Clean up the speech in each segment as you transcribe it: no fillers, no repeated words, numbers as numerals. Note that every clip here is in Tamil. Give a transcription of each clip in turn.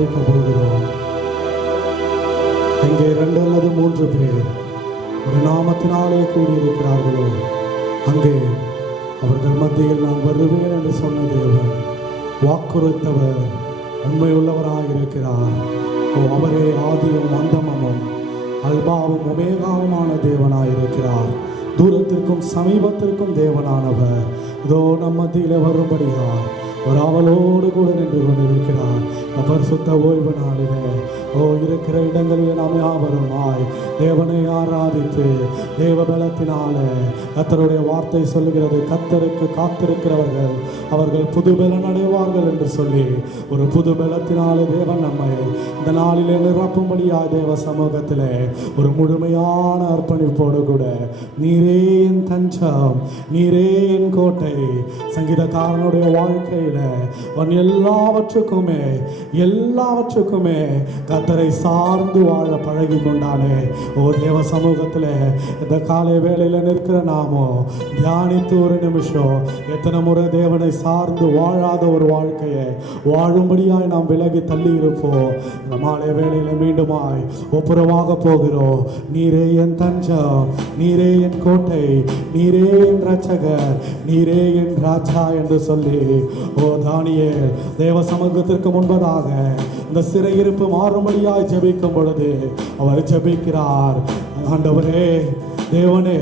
ஆராதிக்க போகிறோம். எங்கே 2 அல்லது 3 பேர் ஒரு நாமத்தினாலே கூடியிருக்கிறார்களோ அங்கே அவர்கள் மத்தியில் நான் வருவேன் என்று சொன்ன தேவன், வாக்குறுத்தவர் உண்மையுள்ளவராயிருக்கிறார். அவரே ஆதியும் அந்தமும் அல்பாவும் ஒமேகாவுமான தேவனாயிருக்கிறார். தூரத்திற்கும் சமீபத்திற்கும் தேவனானவர் இதோ நம் மத்தியில் வரும்படியார் ஒரு அவளோடு கூட நின்று கொண்டிருக்கிறார். பரிசுத்த ஓய்வு நாளிலே இருக்கிற இடங்களில் நாம் யாவருமாய் தேவனை ஆராதித்து தேவ பலத்தினாலே, கர்த்தருடைய வார்த்தை சொல்லுகிறது, கர்த்தருக்கு காத்திருக்கிறவர்கள் அவர்கள் புது பலன் அடைவார்கள் என்று சொல்லி ஒரு புது பலத்தினாலே தேவன் நம்மை இந்த நாளிலே நிரப்பும்படியாய் தேவ சமூகத்திலே ஒரு முழுமையான அர்ப்பணிப்போடு கூட நீரே என் தஞ்சம், நீரே என் கோட்டை. சங்கீதக்காரனுடைய வாழ்க்கையில அவன் எல்லாவற்றுக்குமே கர்த்தரை சார்ந்து வாழ பழகி கொண்டானே. தேவ சமூகத்தில் இந்த காலை வேளையில் நிற்கிற நாமோ தியானித்து ஒரு நிமிஷம் எத்தனை முறை தேவனை சார்ந்து வாழாத ஒரு வாழ்க்கையை வாழும்படியாய் நாம் விலகி தள்ளி இருப்போம். இந்த மாலை வேளையில் மீண்டுமாய் ஒப்புரவாக போகிறோம். நீரே என் தஞ்சம், நீரே என் கோட்டை, நீரே என் இரட்சகர், நீரே என் ராஜா என்று சொல்லி தானியேல் தேவ சமூகத்திற்கு முன்பதாக இந்த சிறையிருப்பு மாறும்படியாய் ஜெபிக்கும் பொழுது அவர் ஜெபிக்கிறார், ஆண்டவரே தேவனே,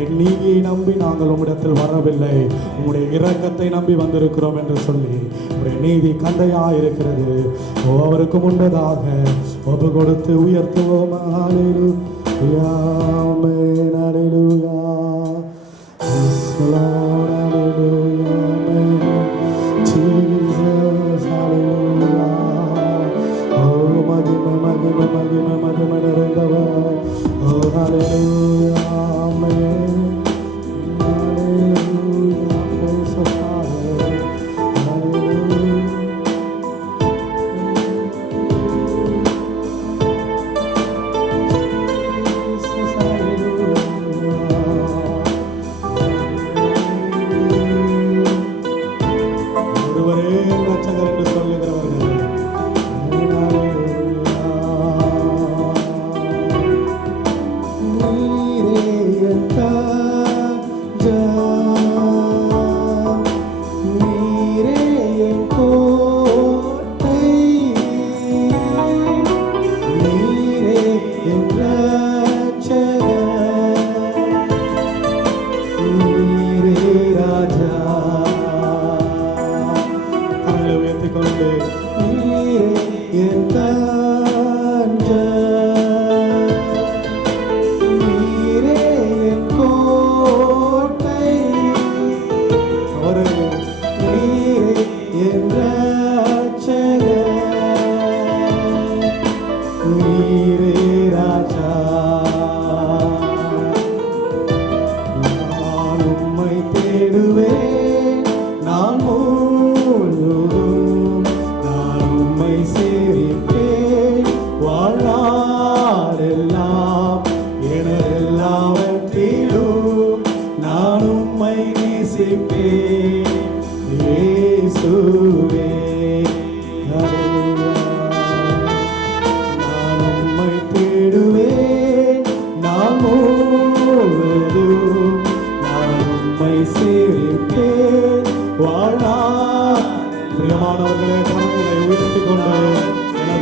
என் நீதியை நம்பி நாங்கள் உம்மிடத்தில் வரவில்லை, உம்முடைய இரக்கத்தை நம்பி வந்திருக்கிறோம் என்று சொல்லி உம்முடைய நீதி கந்தையாய் இருக்கிறது. அவருக்கு முன்பதாக ஒப்பு கொடுத்து உயர்த்துவோம். ஹல்லேலூயா, ஆமென், ஹல்லேலூயா, ஹல்லேலூயா, Jesus, hallelujah. மகிமை நிறைந்தவர். Hallelujah, amen. Hallelujah, praise the Father. Hallelujah. Jesus, hallelujah. ஒருவரே இரட்சகர் என்று சொல்லுகிறவர்கள்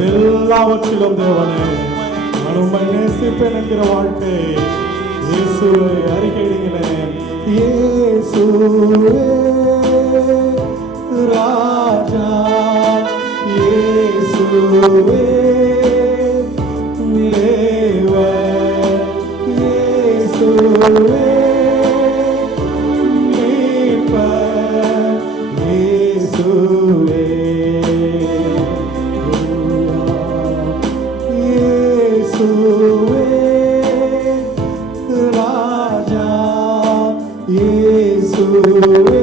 எல்லாவற்றிலும் தேவனே நான் உம்மை நேசிப்பேன் என்கிற வாழ்க்கை இயேசுவை அறிக்கையிடுகிறேன். இயேசுவே ராஜா, இயேசுவே தேவன், இயேசுவே மீட்பர், இயேசுவே ராஜா, இயேசுவே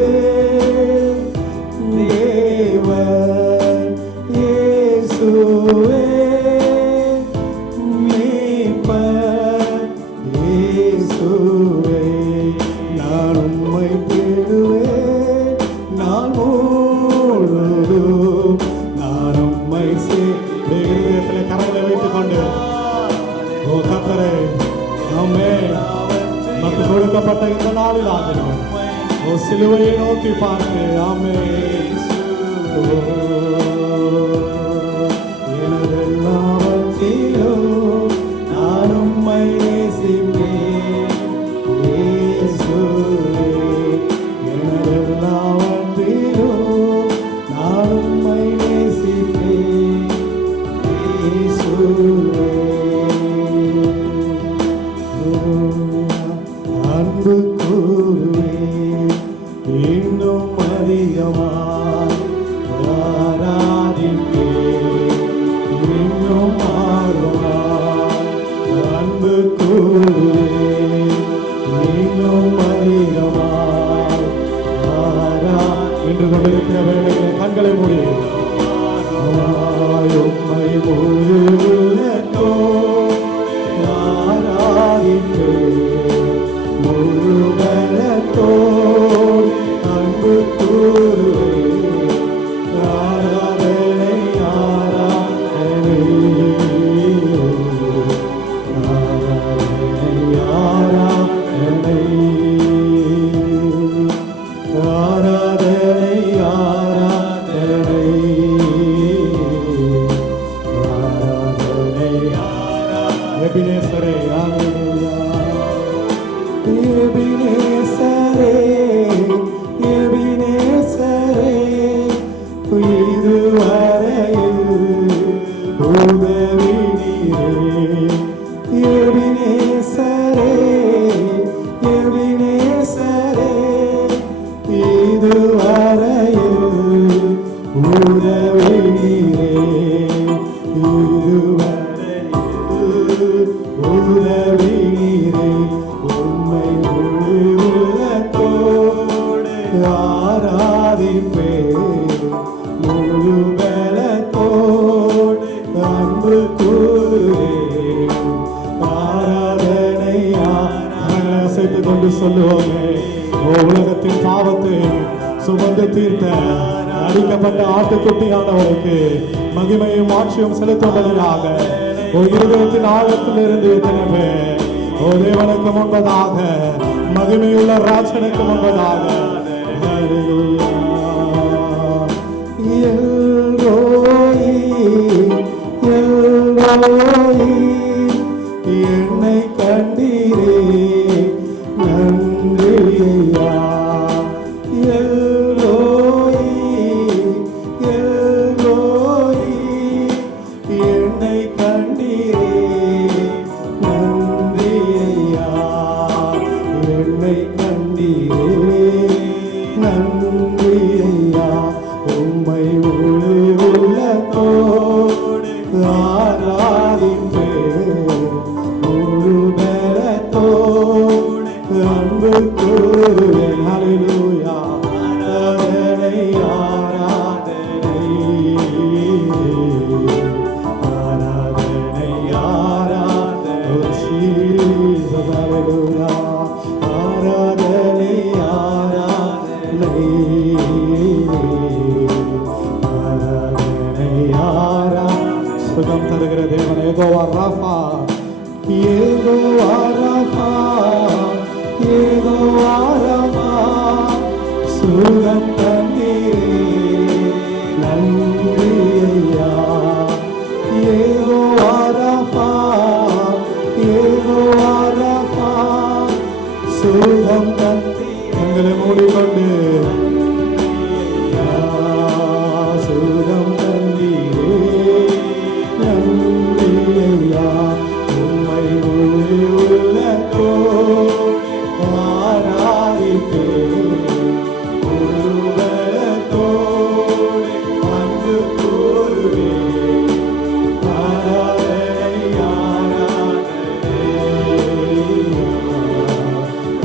தேவன், இயேசுவே கொடுக்கப்பட்ட இந்த நாளில் ஆகிறோம். ஓ சிலுவையை நோக்கி பார்த்து ஆமென். எனதெல்லாவற்றிலும் நான் உம்மை நேசிப்பேன் இயேசுவே. எனதெல்லாவற்றிலும் நான் உம்மை நேசிப்பேன் இயேசுவே. அன்பு கூறுவேன் இன்னும் அதிகமாய் ஆராதிப்பேன் இன்னும் ஆர்வமாய். அன்பு கூறுவேன் இன்னும் அதிகமாய் என்று கொண்டிருக்கிற வேளையிலே கண்களை மூடி உம்மை முழு உள்ளத்தோடு ஆராதிப்பேன் முழு பலத்தோடு. அன்பு கூறுவேன் ஆராதனை ஆராதனை ஆராதனை ஆராதனை ஆராதனை ஆராதனை ஆராதனை எபினேசரே ஹல்லேலூயா. எபினேசரே எபினேசரே இதுவரையில் உதவி நீரே. எபினேசரே எபினேசரே இதுவரையில் உதவி நீரே. இதுவரையில் உதவி நீரே. உம்மை முழு உள்ளத்தோடு ஆராதிப்பேன் முழு பலத்தோடு. அன்பு கூறுவேன் ஆராதனை அசைத்து கொண்டு சொல்லுவோமே. உலகத்தின் பாவத்தை சுமந்து தீர்த்த அடிக்கப்பட்ட ஆட்டுக்குட்டியானவருக்கு மகிமையும் ஆட்சியும் செலுத்தும்படியாக இருதயத்தின் ஆழத்திலிருந்து எத்தனை பேர் தேவனுக்கு முன்பதாக மகிமையுள்ள ராஜனுக்கு முன்பதாக என்னை கண்டீரே நன்றி ஐயா. என்னை கண்டீரே நன்றி ஐயா. என்னை கண்டீரே நன்றி ஐயா. உம்மை முழு உள்ளத்தோடு ஆராதிப்பேன் முழு பலத்தோடு. அன்பு கூறுவேன் ஹல்லேலூயா. ஆராதனை ஆராதனை ஆராதனை ஆராதனை ஜீசஸ் ஹல்லேலூயா. ஆராதனை ஆராதனை ஆராதனை ஆராதனை. சுகம் தருகிற தேவன் யெகோவா ராஃபா. யெகோவா ராஃபா யெகோவா ராஃபா சுகம் தந்தீரே நன்றி ஐயா. யெகோவா ராஃபா யெகோவா ராஃபா சுகம் தந்தீரே. கண்களை மூடிக்கொண்டு சுகம் தந்தீரே நன்றி ஐயா. உம்மை முழு உள்ளத்தோடு ஆராதிப்பேன் முழு பலத்தோடு. அன்பு கூறுவேன் ஆராதனை ஆராதனை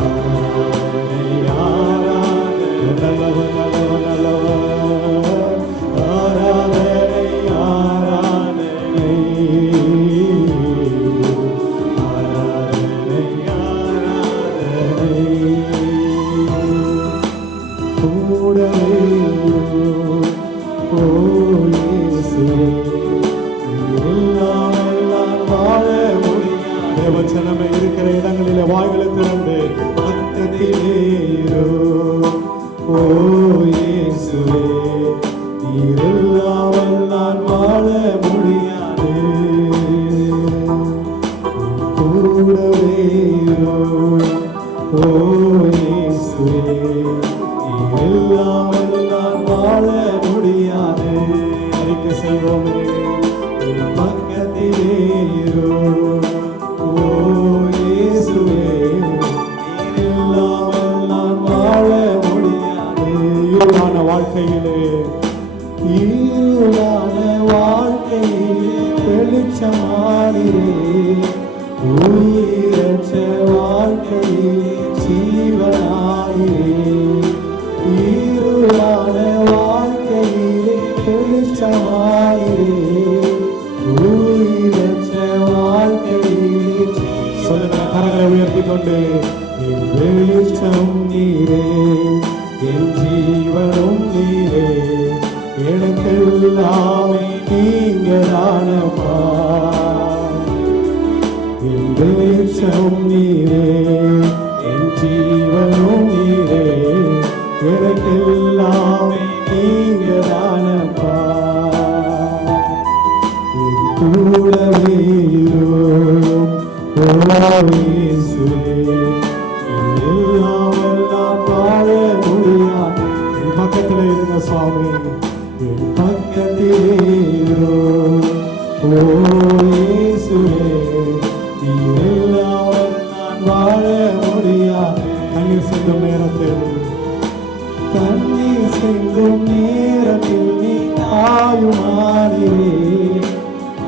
ஆராதனை ஆராதனை. நல்லவன் நல்லவன் நல்லவன் ஆராதனை ஆராதனை ஆராதனை ஆராதனை. கூடவே ஓ இயேசுவே எல்லாம் எல்லாம் வாழ முடியும். தேவச்சனமே இருக்கிற இடங்களிலே வாய்களை திறந்து பக்கத்திலேயோ ஓ இயேசுவே நீர் இல்லாமல் நான் வாழ முடியாது கூடவேயோ ஓ இயேசுவே நீர் இல்லாமல் நான் வாழ முடியாது அறிக்கை செய்வோமே பக்கத்திலேயோ ஓ இயேசுவே நீர் இல்லாமல் நான் வாழ முடியாது இருளான வாழ்க்கையிலே வெளிச்சமானீரே உயிரற்ற வாழ்க்கையிலே ஜீவனானீரே இருளான வாழ்க்கையிலே வெளிச்சமானீரே உயிரற்ற வாழ்க்கையிலே சொல்லுங்க கரங்களை உயர்த்தி கொண்டு என் வெளிச்சம் நீரே என் ஜீவனும் நீரே எனக்கெல்லாமே நீங்க தானப்பா என் வெளிச்சம் நீரே என் ஜீவனும் நீரே எனக்கெல்லாமே நீங்க தானப்பா என் கூடவே இரும் இயேசுவே இல்லாமல் நான் வாழ முடியாது என் பக்கத்தில் இருந்த சுவாமி என் பக்கத்திலேயோ ஓ இயேசுவே நீர் இல்லாமல் நான் வாழ முடியாது கண்ணீர் சிந்தும் நேரத்தில் கண்ணீர் சிந்தும் நேரத்தில் நீ தாயுமானீரே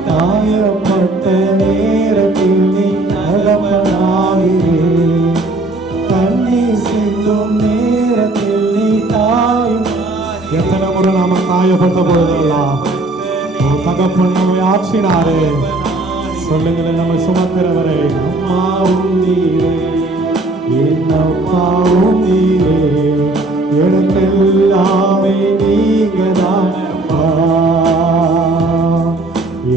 தாயப்பட்ட நேரத்தில் நீ தகப்பனானீரே கண்ணீர் சிந்தும் நேரத்தில் நீ தாயுமானீரே எத்தனை முறை நாம காயப்பட்ட பொழுதெல்லாம் தகப்பன் நம்மை ஆற்றினாரே சொல்லுங்களேன் நம்மை சுமக்கிறவரே அம்மாவும் நீரே என் அம்மாவும் நீரே எனக்கெல்லாமே நீங்க தானப்பா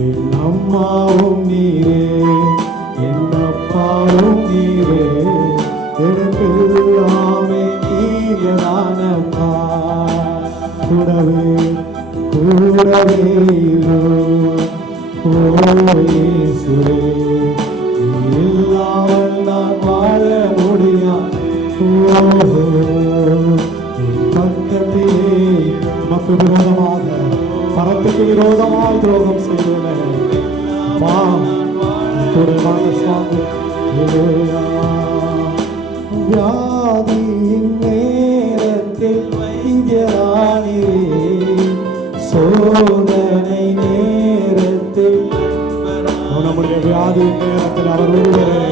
என் அம்மாவும் நீரே என் அப்பாவும் நீரே எனக்கெல்லாமே நீங்க தானப்பா கூடவே கூடவே ஓ இயேசுவே இல்லாமல் நான் வாழ முடியாது பக்கத்திலே மக்கு விரோதமாக பரத்துக்கு விரோதமாய் துரோகம் செய்துள்ளேன் கூட வாங்க சுவாமி வியாதியின் நேரத்தில் வைத்தியரானீரே சோதனை நேரத்தில் நம்முடைய வியாதியின் நேரத்தில் அவர் ஒருவரே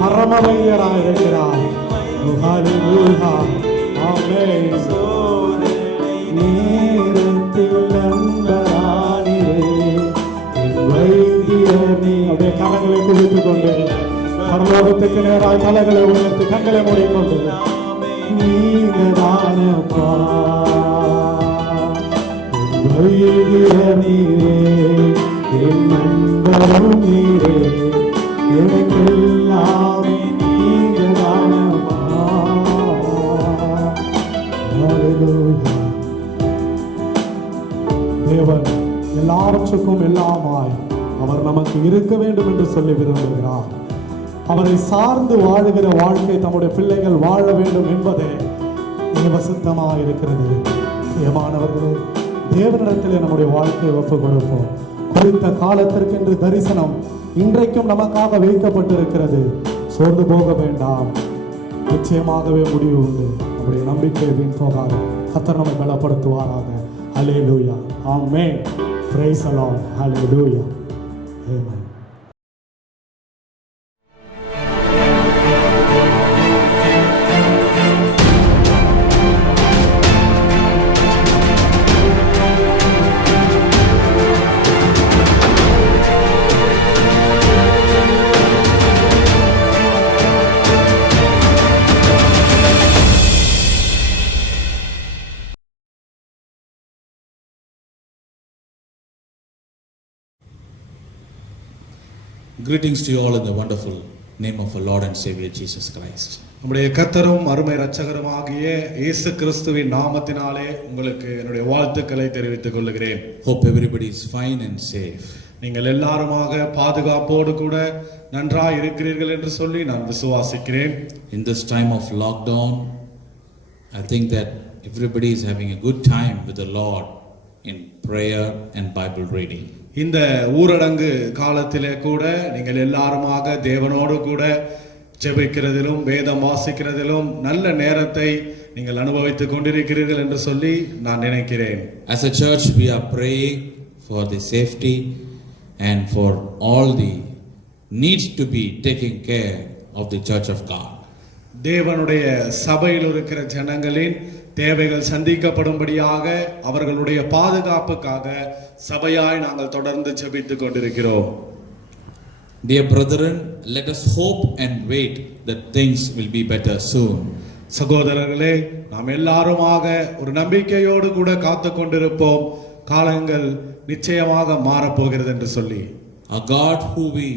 பரம வைத்தியராக இருக்கிறார் நேரத்தில் நண்பரானீரே வைத்தியர் நீ அப்படியே கரங்களை குவித்துக் கொண்டு பரலோகத்துக்கு நேராய் தலைகளை உயர்த்தி கண்களை மூடிக்கொண்டு நீங்க தானப்பா வைத்தியர் நீரே என் நண்பரும் நீரே எனக்கெல்லாமே நீங்க தானப்பா தேவன் எல்லாவற்றுக்கும் எல்லாமாய் அவர் நமக்கு இருக்க வேண்டும் என்று சொல்லி விரும்புகிறார். அவரை சார்ந்து வாழுகிற வாழ்க்கை தம்முடைய பிள்ளைகள் வாழ வேண்டும் என்பதே தேவசித்தமாக இருக்கிறது. ஏமானவர்களே, தேவனிடத்திலே நம்முடைய வாழ்க்கையை ஒப்புக் கொடுப்போம். குறித்த காலத்திற்கென்று தரிசனம் இன்றைக்கும் நமக்காக வைக்கப்பட்டிருக்கிறது. சோர்ந்து போக வேண்டாம், நிச்சயமாகவே முடிவு உண்டு. நம்முடைய நம்பிக்கை வீண் போகாது. கர்த்தர் நம்மை பலப்படுத்துவாராக. ஹல்லேலூயா, ஆமென். Praise the lord. ஹல்லேலூயா, ஆமென். Greetings to you all in the wonderful name of our Lord and Savior Jesus Christ. நம்முடைய கர்த்தரும் அருமை இரட்சகருமாகிய இயேசு கிறிஸ்துவின் நாமத்தினாலே உங்களுக்கு என்னுடைய வாழ்த்துக்களை தெரிவித்துக் கொள்கிறேன். Hope everybody is fine and safe. நீங்கள் எல்லாருமாக பாதுகாப்போடு கூட நன்றாய் இருக்கிறீர்கள் என்று சொல்லி நான் விசுவாசிக்கிறேன். In this time of lockdown, I think that everybody is having a good time with the Lord in prayer and Bible reading. இந்த ஊரடங்கு காலத்திலே கூட நீங்கள் எல்லாருமாக தேவனோடு கூட ஜெபிக்கிறதிலும் வேதம் வாசிக்கிறதிலும் நல்ல நேரத்தை நீங்கள் அனுபவித்துக் கொண்டிருக்கிறீர்கள் என்று சொல்லி நான் நினைக்கிறேன். As a church, we are praying for the safety and for all the needs to be taken care of the church of God. தேவனுடைய சபையில் இருக்கிற ஜனங்களின் தேவைகள் சந்திக்கப்படும்படியாக அவர்களுடைய பாதுகாப்புக்காக சபையாய் நாங்கள் தொடர்ந்து ஜெபித்துக் கொண்டிருக்கிறோம். Dear brethren, let us hope and wait that things will be better soon. சகோதரர்களே, நாம் எல்லாருமாக ஒரு நம்பிக்கையோடு கூட காத்து கொண்டிருப்போம். காலங்கள் நிச்சயமாக மாறப்போகிறது என்று சொல்லி. Our God who we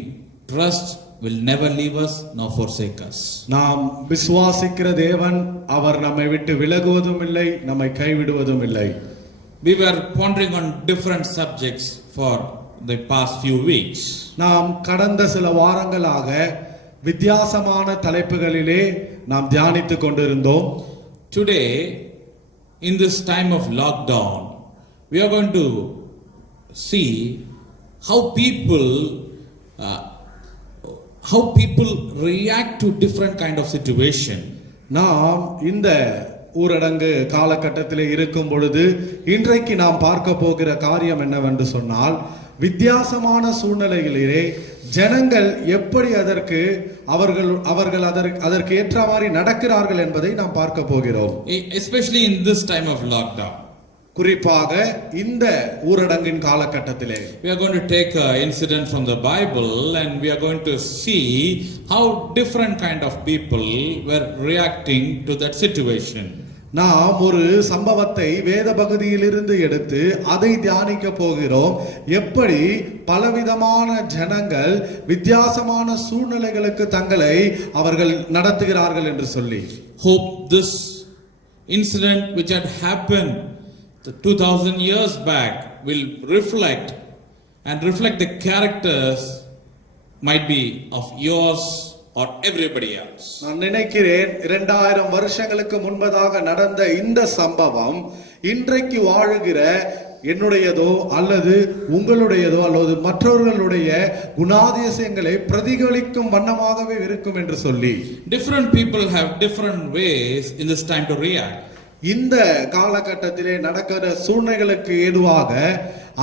trust will never leave us nor forsake us. நாம் விசுவாசிக்கிற தேவன் அவர் நம்மை விட்டு விலகுவதும் இல்லை, நம்மை கைவிடுவதும் இல்லை. We were pondering on different subjects for the past few weeks. நாம் கடந்த சில வாரங்களாக வித்தியாசமான தலைப்புகளிலே நாம் தியானித்துக் கொண்டிருந்தோம். Today, in this time of lockdown, we are going to see how people react to different kind of situation. நாம் இந்த ஊரடங்கு காலகட்டத்திலே இருக்கும் பொழுது இன்றைக்கு நாம் பார்க்க போகிற காரியம் என்னவென்று சொன்னால், வித்தியாசமான சூழ்நிலைகளிலே ஜனங்கள் எப்படி அவர்கள் அதற்கு ஏற்ற மாதிரி நடக்கிறார்கள் என்பதை நாம் பார்க்க போகிறோம். Especially in this time of lockdown. குறிப்பாக இந்த ஊரடங்கின் காலகட்டத்திலே We are going to take an incident from the Bible and we are going to see how different kind of people were reacting to that situation. நாம் ஒரு சம்பவத்தை வேத பகுதியிலிருந்து எடுத்து அதை தியானிக்க போகிறோம். எப்படி பலவிதமான ஜனங்கள் வித்தியாசமான சூழ்நிலைகளுக்கு தங்களை அவர்கள் நடத்துகிறார்கள் என்று சொல்லி. Hope this incident which had happened 2000 years back will reflect the characters might be of yours or everybody else. நான் நினைக்கிறேன் 2000 வருஷங்களுக்கு முன்பதாக நடந்த இந்த சம்பவம் இன்றைக்கு வாழுகிற என்னுடையதோ அல்லது உங்களுடையதோ அல்லது மற்றவர்களுடைய குணாதிசயங்களை பிரதிபலிக்கும் வண்ணமாகவே இருக்கும் என்று சொல்லி. Different people have different ways in this time to react. இந்த காலகட்டத்திலே நடக்கிற சூழ்நிலைகளுக்கு ஏதுவாக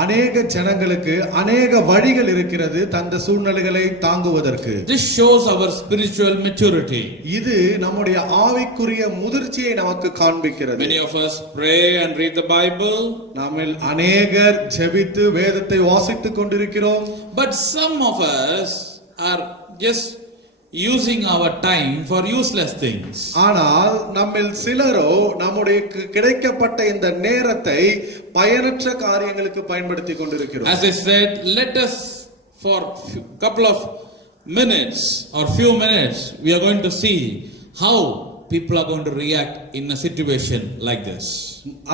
அநேக ஜனங்களுக்கு அநேக வழிகள் இருக்கிறது தந்த சூழ்நிலைகளை தாங்குவதற்கு. This shows our spiritual maturity. இது நம்முடைய ஆவிக்குரிய முதிர்ச்சியை நமக்கு காண்பிக்கிறது. Many of us pray and read the Bible. நாமில் அநேகர் ஜெபித்து வேதத்தை வாசித்துக் கொண்டிருக்கிறோம். But some of us are just using our time for useless things. ஆனால் நம்மில் சிலரோ நம்முடைய கிடைக்கப்பட்ட இந்த நேரத்தை பயனற்ற காரியங்களுக்கு பயன்படுத்திக் கொண்டிருக்கிறோம். As I said, let us for couple of minutes or few minutes we are going to see how people are going to react in a situation like this.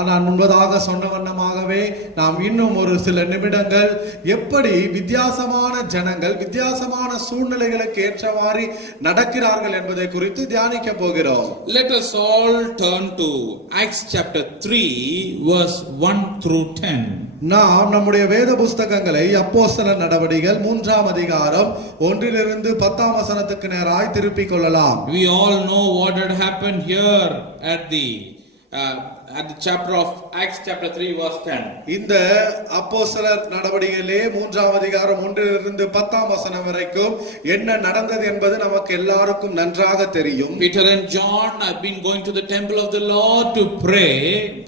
நான் முன்பதாக சொன்ன வண்ணமாகவே நாம் இன்னும் ஒரு சில நிமிடங்கள் எப்படி வித்தியாசமான ஜனங்கள் வித்தியாசமான சூழ்நிலைகளுக்கு ஏற்றவாறு நடக்கிறார்கள் என்பதை குறித்து தியானிக்க போகிறோம். Let us all turn to Acts chapter 3 verse 1 through 10. நாம் நம்முடைய வேத புஸ்தகங்களை அப்போஸ்தலர் நடவடிக்கைகள் 3ஆம் அதிகாரம் 1 10 வசனத்துக்கு நேராய் திருப்பிக் கொள்ளலாம். We all know what had happened here at the chapter of Acts chapter 3 verse 10. இந்த அப்போஸ்தலர் நடவடிக்கையிலே 3ஆம் அதிகாரம் 1 10 வசனம் வரைக்கும் என்ன நடந்தது என்பது நமக்கு எல்லாருக்கும் நன்றாக தெரியும். Peter and John have been going to the temple of the Lord to pray.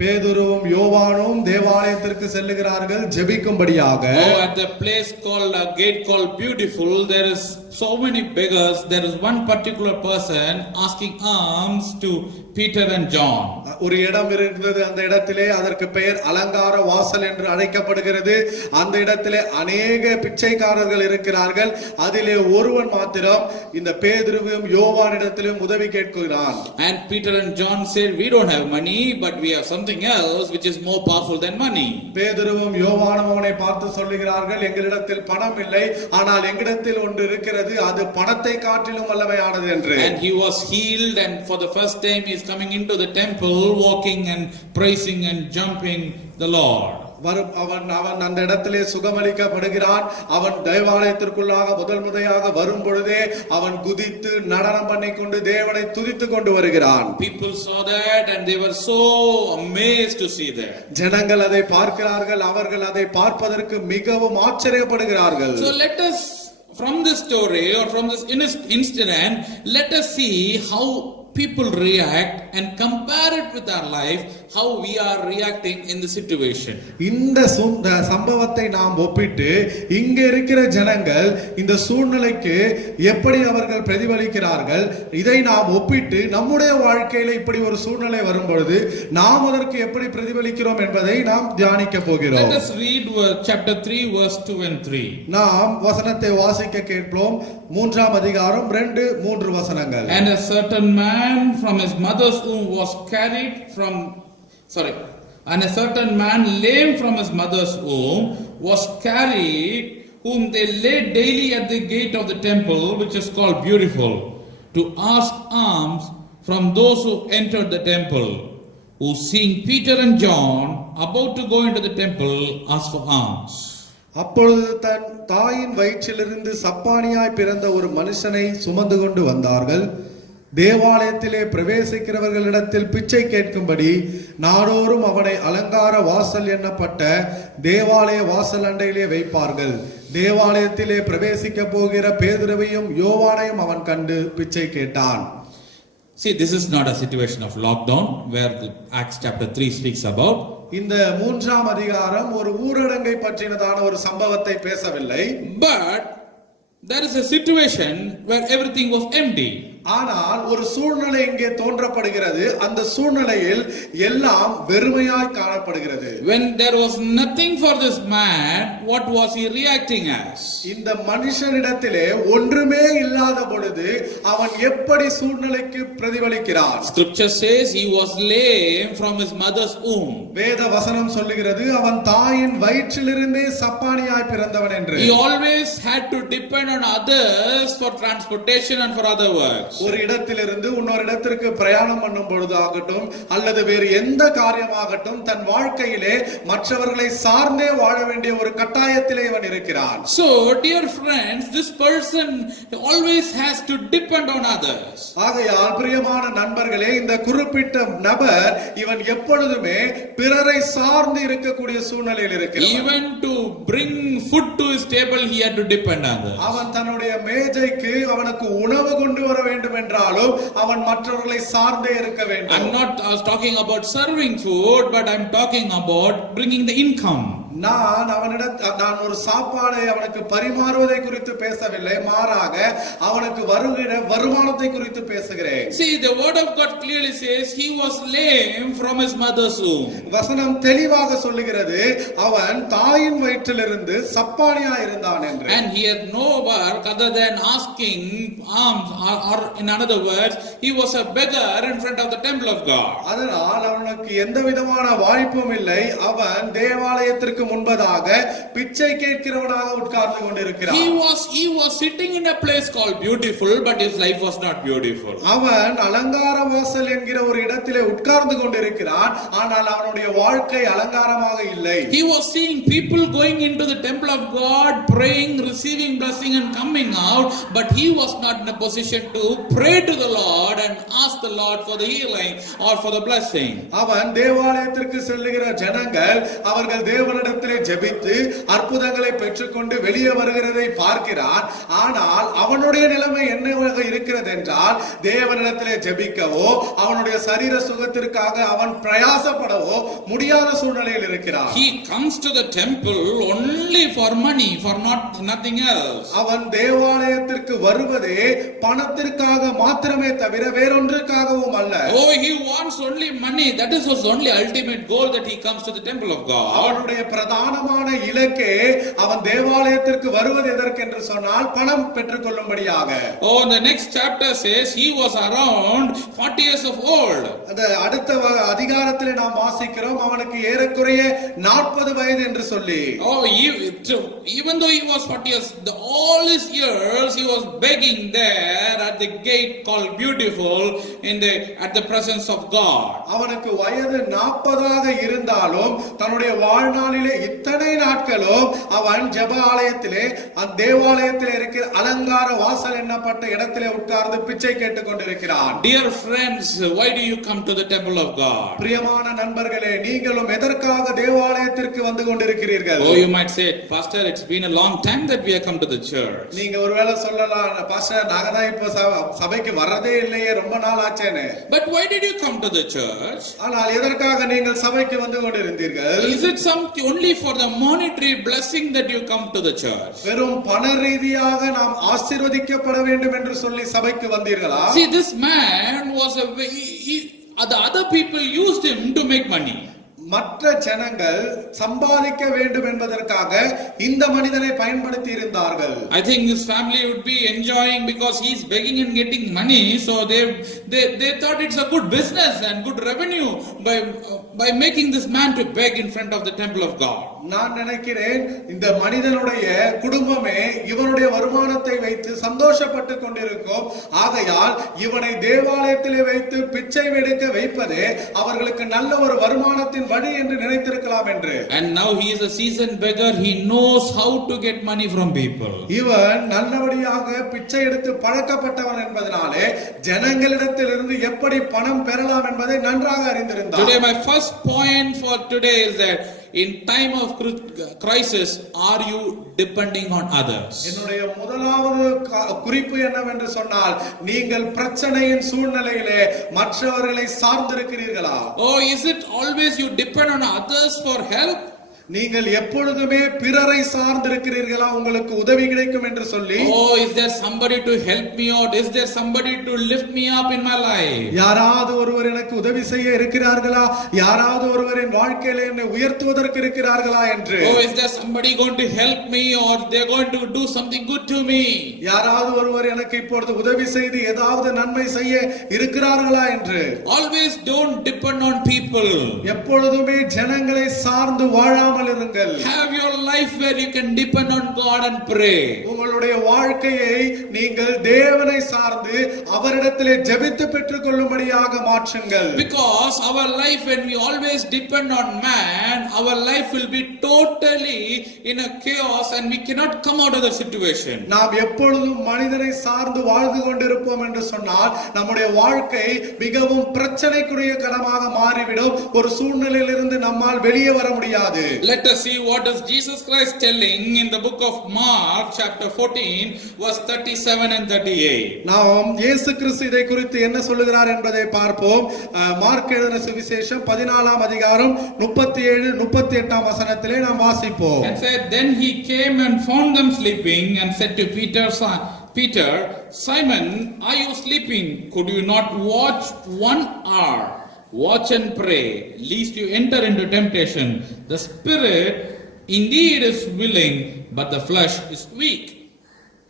பேதுருவும் யோவானும் தேவாலயத்திற்கு செல்லுகிறார்கள் ஜெபிக்கும்படியாக. Oh, at the place called a gate called Beautiful, there is so many beggars, there is one particular person asking alms to Peter and John. ஒரு இடம் இருந்தது, அந்த இடத்திலே அதற்கு பெயர் அலங்கார வாசல் என்று அழைக்கப்படுகிறது. அந்த இடத்திலே அநேக பிச்சைக்காரர்கள் இருக்கிறார்கள். அதிலே ஒருவன் மாத்திரம் இந்த பேதுருவையும் யோவானிடத்திலும் உதவி கேட்கிறான். And Peter and John said, we don't have money, but we have something else which is more powerful than money. பேதுருவும் யோவானும் அவனை பார்த்து சொல்லுகிறார்கள், எங்களிடத்தில் பணம் இல்லை, ஆனால் எங்களிடத்தில் ஒன்று இருக்கிறது, அது பணத்தை காட்டிலும் வல்லமையானது என்று. And he was healed, and for the first time he is coming into the temple, walking and praising and jumping the Lord. அவன் அந்த இடத்திலே சுகமளிக்கப்படுகிறான். அவன் தேவாலயத்திற்குள்ளாக முதல் முறையாக வரும் பொழுதே அவன் குதித்து நடனம் பண்ணிக்கொண்டு தேவனை துதித்து கொண்டு வருகிறான். People saw that and they were so amazed to see that. ஜனங்கள் அதை பார்க்கிறார்கள், அவர்கள் அதை பார்ப்பதற்கு மிகவும் ஆச்சரியப்படுகிறார்கள். So let us, from this story or from this incident, let us see how people react and compare it with our life, how we are reacting in the situation. இந்த சம்பவத்தை நாம் ஒப்பிட்டு இங்க இருக்கிற ஜனங்கள் இந்த சூழ்நிலைக்கு எப்படி அவர்கள் பிரதிபலிக்கிறார்கள், இதை நாம் ஒப்பிட்டு நம்முடைய வாழ்க்கையில இப்படி ஒரு சூழ்நிலை வரும் பொழுது நாம் அதற்கு எப்படி பிரதிபலிக்கிறோம் என்பதை நாம் தியானிக்க போகிறோம். Let us read chapter 3 verse 2 and 3. நாம் வசனத்தை வாசிக்க கேட்போம். 3ஆம் அதிகாரம் 2-3 வசனங்கள். And a certain man from his mother's womb was carried from and a certain man lame from his mother's womb was carried, whom they laid daily at the gate of the temple, which is called Beautiful, to ask alms from those who entered the temple, who seeing Peter and John about to go into the temple asked for alms. அப்பொழுது தன் தாயின் வயிற்றிலிருந்து சப்பானியாய் பிறந்த ஒரு மனுஷனை சுமந்து கொண்டு வந்தார்கள். தேவாலயத்திலே பிரவேசிக்கிறவர்களிடத்தில் பிச்சை கேட்கும்படி நாடோறும் அவனை அலங்கார வாசல் எண்ணப்பட்ட தேவாலய வாசல் அண்டையிலே வைப்பார்கள். தேவாலயத்திலே பிரவேசிக்க போகிற பேதுருவையும் யோவானையும் அவன் கண்டு பிச்சை கேட்டான். See, this is not a situation of lockdown where the Acts chapter 3 speaks about. இந்த 3ஆம் அதிகாரம் ஒரு ஊரடங்கை பற்றினதான ஒரு சம்பவத்தை பேசவில்லை. But there is a situation where everything was empty. ஆனால் ஒரு சூழ்நிலை இங்கே தோன்றப்படுகிறது. அந்த சூழ்நிலையில் எல்லாம் வெறுமையாய் காணப்படுகிறது. When there was nothing for this man, what was he reacting as? இந்த மனுஷனிடத்திலே ஒன்றுமே இல்லாத பொழுது அவன் எப்படி சூழ்நிலைக்கு பிரதிபலிக்கிறான்? Scripture says he was lame from his mother's womb. வேத வசனம் சொல்லுகிறது அவன் தாயின் வயிற்றிலிருந்தே சப்பானியாய் பிறந்தவன் என்று. He always had to depend on others for transportation and for other works. ஒரு இடத்திலிருந்து இன்னொரு இடத்திற்கு பிரயாணம் பண்ணும் பொழுது ஆகட்டும் அல்லது வேறு எந்த காரியமாகட்டும் தன் வாழ்க்கையிலே மற்றவர்களை சார்ந்தே வாழ வேண்டிய ஒரு கட்டாயத்திலே இவன் இருக்கிறான். So dear friends, this person always has to depend on others. ஆகையால் பிரியமான நண்பர்களே, இந்த குறிப்பிட்ட நபர் இவன் எப்பொழுதுமே பிறரை சார்ந்து இருக்கக்கூடிய சூழ்நிலையில் இருக்கிறான். Even to bring food to his table he had to depend on others. அவன் தன்னுடைய மேஜைக்கு அவனுக்கு உணவு கொண்டு வர வேண்டும் என்றாலும் அவன் மற்றவர்களை சார்ந்தே இருக்க வேண்டும். I'm not talking about serving food, but I'm talking about bringing the income. நான் ஒரு சாப்பாடை அவனுக்கு பரிமாறுவதை குறித்து பேசவில்லை, மாறாக அவனுக்கு வருகிற வருமானத்தை குறித்து பேசுகிறேன். See, the word of God clearly says he was lame from his mother's womb. வசனம் தெளிவாக சொல்லுகிறது அவன் தாயின் வயிற்றிலிருந்து சப்பானியா இருந்தான் என்று. And he had no work other than asking alms, or in other words, he was a beggar in front of the temple of God. அதனால் அவனுக்கு எந்த விதமான வாய்ப்பும் இல்லை. அவன் தேவாலயத்திற்கு முன்பதாக பிச்சை கேட்கிறவனாக உட்கார்ந்து கொண்டிருக்கிறான். He was sitting in a place called Beautiful, but his life was not beautiful. அவன் அலங்கார வாசல் என்கிற ஒரு இடத்திலே உட்கார்ந்து கொண்டிருக்கிறான், ஆனால் அவனுடைய வாழ்க்கை அலங்காரமாக இல்லை. He was seeing people going into the temple of God, praying, receiving blessing and coming out, but he was not in a position to pray to the Lord and ask the Lord for the healing or for the blessing. அவன் தேவாலயத்திற்கு செல்லுகிற ஜனங்கள் அவர்கள் தேவனிடத்தில் தேவனிடத்திலே ஜெபித்து அற்புதங்களை பெற்றுக்கொண்டு வெளியே வருகிறதை பார்க்கிறான். ஆனால் அவனுடைய நிலைமை என்னவாக இருக்கிறது என்றால், தேவனிடத்திலே ஜெபிக்கவோ அவனுடைய சரீர சுகத்திற்காக அவன் பிரயாசப்படவோ முடியாத சூழ்நிலையில் இருக்கிறான். He comes to the temple only for money, for nothing else. அவன் தேவாலயத்திற்கு வருவதே பணத்திற்காக மாத்திரமே தவிர வேறொன்றுக்காகவும் அல்ல. Oh, he wants only money. That is his only ultimate goal, that he comes to the temple of God. அவனுடைய பிரதானமான இலக்கே அவன் தேவாலயத்திற்கு வருவது எதற்கென்று சொன்னால் பணம் பெற்றுக்கொள்ளும்படியாக. Oh, the next chapter says he was around 40 years of old. அந்த அடுத்த அதிகாரத்திலே நாம் வாசிக்கிறோம், அவனுக்கு ஏறக்குறைய 40 வயது என்று சொல்லி. Oh, even though he was 40 years, all his years he was begging there at the gate called Beautiful at the presence of God. அவனுக்கு வயது 40 இருந்தாலும் தன்னுடைய வாழ்நாளிலே இத்தனை நாட்களும் அவன் ஜெப ஆலயத்திலே அந்த தேவாலயத்திலே இருக்கிற அலங்கார வாசல் எண்ணப்பட்ட இடத்திலே உட்கார்ந்து பிச்சை கேட்டுக் கொண்டிருக்கிறான். Dear friends, why do you come to the temple of God? பிரியமான நண்பர்களே, நீங்களும் எதற்காக தேவாலயத்திற்கு வந்து கொண்டிருக்கிறீர்கள்? Oh, you might say, Pastor, it's been a long time that we have come to the church. நீங்க ஒருவேளை சொல்லலாம், பாஸ்டர் நாங்க தான் இப்ப சபைக்கு வரதே இல்லையே, ரொம்ப நாள் ஆச்சேன்னு. But why did you come to the church? ஆனால் எதற்காக நீங்கள் சபைக்கு வந்து கொண்டிருந்தீர்கள்? Is it only for the monetary blessing that you come to the church? வெறும் பண ரீதியாக நாம் ஆசீர்வதிக்கப்பட வேண்டும் என்று சொல்லி சபைக்கு வந்தீர்களா? See, this man was the other people used him to make money. மற்ற ஜனங்கள் சம்பாதிக்க வேண்டும் என்பதற்காக இந்த மனிதனை பயன்படுத்தி இருந்தார்கள். I think his family would be enjoying because he's begging and getting money, so they thought it's a good business and good revenue by making this man to beg in front of the temple of God. நான் நினைக்கிறேன் இந்த மனிதனுடைய குடும்பமே இவனுடைய வருமானத்தை வைத்து சந்தோஷப்பட்டு கொண்டிருக்கும். ஆகையால் இவனை தேவாலயத்திலே வைத்து பிச்சை எடுக்க வைப்பதே அவர்களுக்கு நல்ல ஒரு வருமானத்தின் வழி என்று நினைத்திருக்கலாம் என்று. And now he is a seasoned beggar. He knows how to get money from people. இவன் நல்லபடியாக பிச்சை எடுத்து பழக்கப்பட்டவன் என்பதனாலே ஜனங்களிடத்திலிருந்து எப்படி பணம் பெறலாம் என்பதை நன்றாக அறிந்திருந்தான். Today my first point for today is that in time of crisis, are you depending on others? என்னுடைய முதலாவது குறிப்பு என்னவென்று சொன்னால், நீங்கள் பிரச்சனையின் சூழ்நிலையிலே மற்றவர்களை சார்ந்திருக்கிறீர்களா? Oh, is it always you depend on others for help? நீங்கள் எப்பொழுதுமே பிறரை சார்ந்திருக்கிறீர்களா உங்களுக்கு உதவி கிடைக்கும் என்று சொல்லி? Oh, is there somebody to help me out? Is there somebody to lift me up in my life? யாராவது ஒருவர் எனக்கு உதவி செய்ய இருக்கிறார்களா? யாராவது ஒருவர் என் வாழ்க்கையில என்னை உயர்த்துவதற்கு இருக்கிறார்களா என்று? Oh, is there somebody going to help me or they are going to do something good to me? யாராவது ஒருவர் எனக்கு இப்பொழுது உதவி செய்து ஏதாவது நன்மை செய்ய இருக்கிறார்களா என்று? Always don't depend on people. எப்பொழுதுமே ஜனங்களை சார்ந்து வாழாமல் இருங்கள். Have your life where you can depend on God and pray. உங்களுடைய வாழ்க்கையை நீங்கள் தேவனை சார்ந்து அவரிடத்திலே ஜெபித்து பெற்றுக்கொள்ளும்படியாக மாற்றுங்கள். Because our life, when we always depend on man, our life will be totally in a chaos and we cannot come out of the situation. நாம் எப்பொழுதும் மனிதனை சார்ந்து வாழ்ந்து கொண்டிருப்போம் என்று சொன்னால் நம்முடைய வாழ்க்கை மிகவும் பிரச்சனைக்குரிய கடமாக மாறிவிடும். ஒரு சூழ்நிலையிலிருந்து நம்மால் வெளியே வர முடியாது. Let us see what is Jesus Christ telling in the book of Mark chapter 14 verse 37 and 38. நாம் இயேசு கிறிஸ்து இதை குறித்து என்ன சொல்லுகிறார் என்பதை பார்ப்போம். மார்க் எழுதின சுவிசேஷம் 14ஆம் அதிகாரம் 37 38ஆம் வசனத்திலே நாம் வாசிப்போம். And said, then he came and found them sleeping and said to Peter, Simon, are you sleeping? Could you not watch 1 hour? Watch and pray, lest you enter into temptation. The spirit indeed is willing, but the flesh is weak.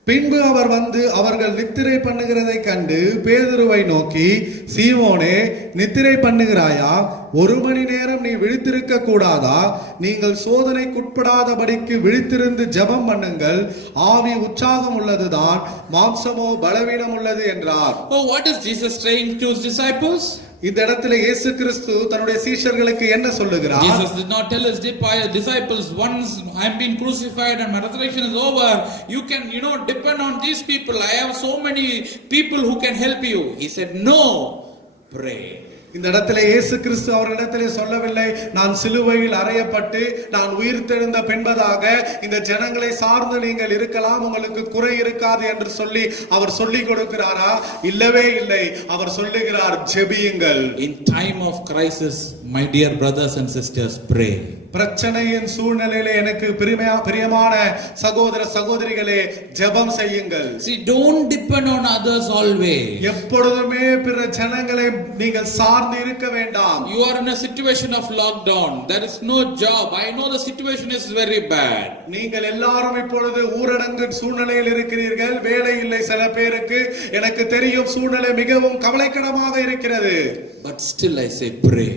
பின்பு அவர் வந்து அவர்கள் நித்திரை பண்ணுகிறதை கண்டு பேதுருவை நோக்கி, சீமோனே, நித்திரை பண்ணுகிறாயா? 1 மணி நேரம் நீ விழித்திருக்க கூடாதா? நீங்கள் சோதனைக்குட்படாதபடிக்கு விழித்திருந்து ஜெபம் பண்ணுங்கள். ஆவி உற்சாகம் உள்ளதுதான், மாம்சமோ பலவீனம் உள்ளது என்றார். Oh, what is Jesus saying to his disciples? இந்த இடத்துல இயேசு கிறிஸ்து தன்னுடைய சீஷர்களுக்கு என்ன சொல்லுகிறார்? Jesus did not tell his disciples, once I am being crucified and my resurrection is over, you can depend on these people. I have so many people who can help you. He said, no, pray. இந்த இடத்திலே இயேசு கிறிஸ்து அவர்களிடத்திலே சொல்லவில்லை, நான் சிலுவையில் அறையப்பட்டு நான் உயிர்த்தெழுந்த பின்பதாக இந்த ஜனங்களை சார்ந்து நீங்கள் இருக்கலாம், உங்களுக்கு குறை இருக்காது என்று சொல்லி அவர் சொல்லிக் கொடுக்கிறாரா? இல்லவே இல்லை. அவர் சொல்லுகிறார், ஜெபியுங்கள். In time of crisis, my dear brothers and sisters, pray. பிரச்சனையின் சூழ்நிலையிலே எனக்கு பிரியமான சகோதர சகோதரிகளே, ஜெபம் செய்யுங்கள். See, don't depend on others always. எப்பொழுதுமே பிற ஜனங்களை நீங்கள் சார்ந்து இருக்க வேண்டாம். You are in a situation of lockdown. There is no job. I know the situation is very bad. நீங்கள் எல்லாரும் இப்பொழுது ஊரடங்கு சூழ்நிலையில் இருக்கிறீர்கள். வேலை இல்லை சில பேருக்கு. எனக்கு தெரியும், சூழ்நிலை மிகவும் கவலைக்கிடமாக இருக்கிறது. But still I say pray.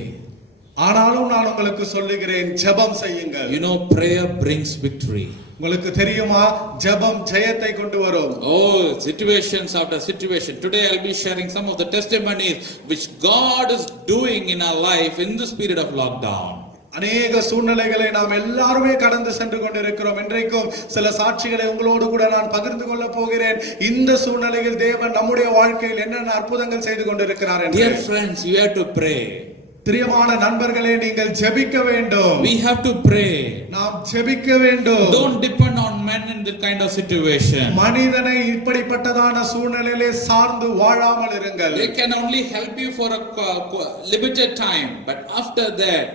ஆனாலும் நான் உங்களுக்கு சொல்லுகிறேன், ஜெபம் செய்யுங்கள். You know, prayer brings victory. உங்களுக்கு தெரியுமா, ஜெபம் ஜெயத்தை கொண்டு வரும். Oh, situations after situation. Today I'll be sharing some of the testimonies which God is doing in our life in this period of lockdown. அநேக சூழ்நிலைகளை நாம் எல்லாருமே கடந்து சென்று கொண்டிருக்கிறோம். இன்றைக்கும் சில சாட்சிகளை உங்களோடு கூட நான் பகிர்ந்து கொள்ள போகிறேன். இந்த சூழ்நிலையில் தேவன் நம்முடைய வாழ்க்கையில் என்னென்ன அற்புதங்கள் செய்து கொண்டிருக்கிறார் என்று. Dear friends, you have to pray. பிரியமான நண்பர்களே, நீங்கள் ஜெபிக்க வேண்டும். We have to pray. நாம் ஜெபிக்க வேண்டும். Don't depend on men in that kind of situation. மனிதனை இப்படிப்பட்டதான சூழ்நிலையிலே சார்ந்து வாழாமல் இருங்கள். They can only help you for a limited time, but after that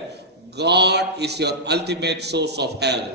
God is your ultimate source of help.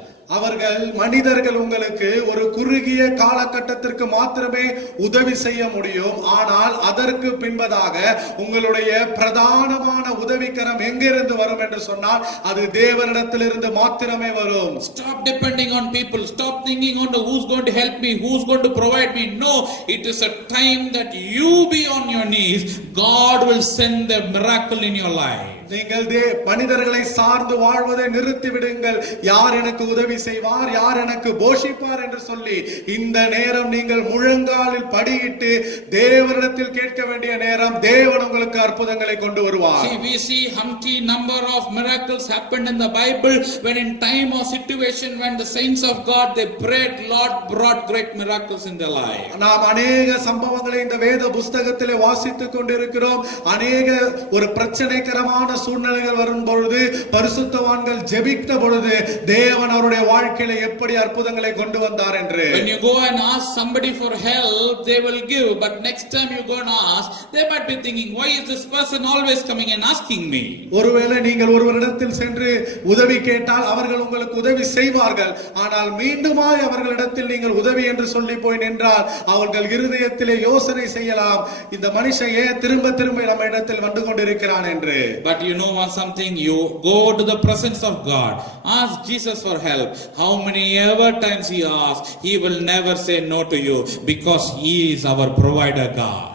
மனிதர்கள் உங்களுக்கு ஒரு குறுகிய காலகட்டத்திற்கு மாத்திரமே உதவி செய்ய முடியும். ஆனால் அதற்கு பின்பதாக உங்களுடைய பிரதானமான உதவிக்கரம் எங்கிருந்து வரும் என்று சொன்னால் அது தேவனிடத்திலிருந்து மாத்திரமே வரும். Stop depending on people. Stop thinking on who's going to help me, who's going to provide me. No, it is a time that you be on your knees. God will send the miracle in your life. நீங்கள் மனிதர்களை சார்ந்து வாழ்வதை நிறுத்தி விடுங்கள். யார் எனக்கு உதவி செய்வார், யார் எனக்கு போஷிப்பார் என்று சொல்லி இந்த நேரம் நீங்கள் முழங்காலில் படியிட்டு தேவனிடத்தில் கேட்க வேண்டிய நேரம். தேவன் உங்களுக்கு அற்புதங்களை கொண்டு வருவார். See, we see humpty number of miracles happened in the Bible when in time or situation when the saints of God they prayed, Lord brought great miracles in their life. நாம் அநேக சம்பவங்களை இந்த வேத புத்தகத்திலே வாசித்துக் கொண்டிருக்கிறோம். அநேக ஒரு பிரச்சனைகரமான சூழ்நிலைகள் வரும் பொழுது பரிசுத்தவான்கள் ஜெபித்த பொழுது தேவன் அவருடைய வாழ்க்கையில எப்படி அற்புதங்களை கொண்டு வந்தார் என்று. When you go and ask somebody for help, they will give, but next time you go and ask, they might be thinking, why is this person always coming and asking me? ஒருவேளை நீங்கள் ஒருவரிடத்தில் சென்று உதவி கேட்டால் அவர்கள் உங்களுக்கு உதவி செய்வார்கள். ஆனால் மீண்டுமாய் அவர்களிடத்தில் நீங்கள் உதவி என்று சொல்லி போய் நின்றால் அவர்கள் இருதயத்திலே யோசனை செய்யலாம், இந்த மனுஷன் ஏன் திரும்ப திரும்ப நம்ம இடத்தில் வந்து கொண்டிருக்கிறான் என்று. But you know something, you go to the presence of God, ask Jesus for help. How many ever times he asks, he will never say no to you because he is our provider God.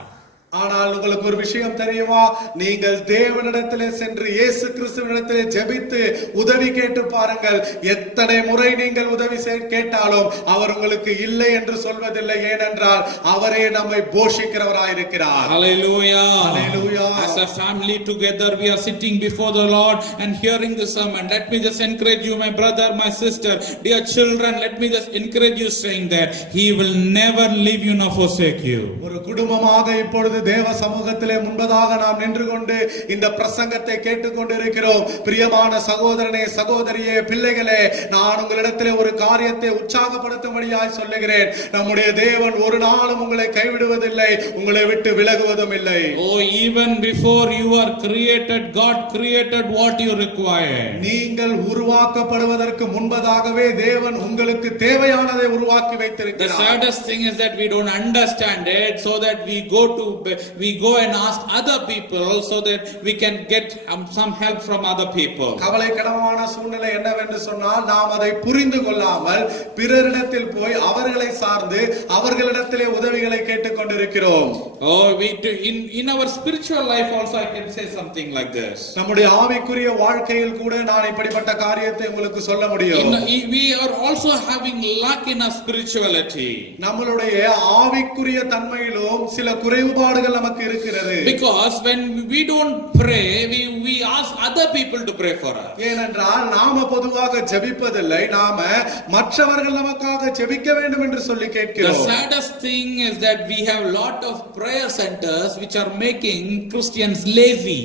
ஆனால் உங்களுக்கு ஒரு விஷயம் தெரியுமா, நீங்கள் தேவனிடத்திலே சென்று இயேசு கிறிஸ்துவினிடத்திலே ஜெபித்து உதவி கேட்டு பாருங்கள். எத்தனை முறை நீங்கள் உதவி கேட்டாலும் அவர் உங்களுக்கு இல்லை என்று சொல்வதில்லை. ஏனென்றால் அவரே நம்மை போஷிக்கிறவராய் இருக்கிறார். Hallelujah. Hallelujah. As a family together we are sitting before the Lord and hearing the sermon. Let me just encourage you, my brother, my sister, dear children, let me just encourage you saying that he will never leave you nor forsake you. ஒரு குடும்பமாக இப்பொழுது தேவ சமூகத்திலே முன்பதாக நாம் நின்று கொண்டு இந்த பிரசங்கத்தை கேட்டுக்கொண்டிருக்கிறோம். பிரியமான சகோதரனே, சகோதரியே, பிள்ளைகளே, நான் உங்களிடத்திலே ஒரு காரியத்தை உற்சாகப்படுத்தும்படியாய் சொல்லுகிறேன். நம்முடைய தேவன் ஒரு நாளும் உங்களை கைவிடுவதில்லை, உங்களை விட்டு விலகுவதும் இல்லை. Oh, even before you are created, God created what you require. நீங்கள் உருவாக்கப்படுவதற்கு முன்பதாகவே தேவன் உங்களுக்கு தேவையானதை உருவாக்கி வைத்திருக்கிறார். The saddest thing is that we don't understand it, so that we go and ask other people so that we can get some help from other people. கவலைக்கிடமான சூழ்நிலை என்னவென்று சொன்னால் நாம் அதை புரிந்து கொள்ளாமல் பிறரிடத்தில் போய் அவர்களை சார்ந்து அவர்களிடத்திலே உதவிகளை கேட்டுக்கொண்டிருக்கிறோம். Oh, we do in our spiritual life also I can say something like this. நம்முடைய ஆவிக்குரிய வாழ்க்கையில் கூட நான் இப்படிப்பட்ட காரியத்தை உங்களுக்கு சொல்ல முடியும். We are also having lack in our spirituality. நம்மளுடைய ஆவிக்குரிய தன்மையிலும் சில குறைபாடுகள் நமக்கு இருக்கிறது. Because when we don't pray, we ask other people to pray for us. ஏனென்றால் நாம பொதுவாக ஜெபிப்பதில்லை, நாம மற்றவர்கள் நமக்காக ஜெபிக்க வேண்டும் என்று சொல்லி கேட்கிறோம். The saddest thing is that we have lot of prayer centers which are making Christians lazy.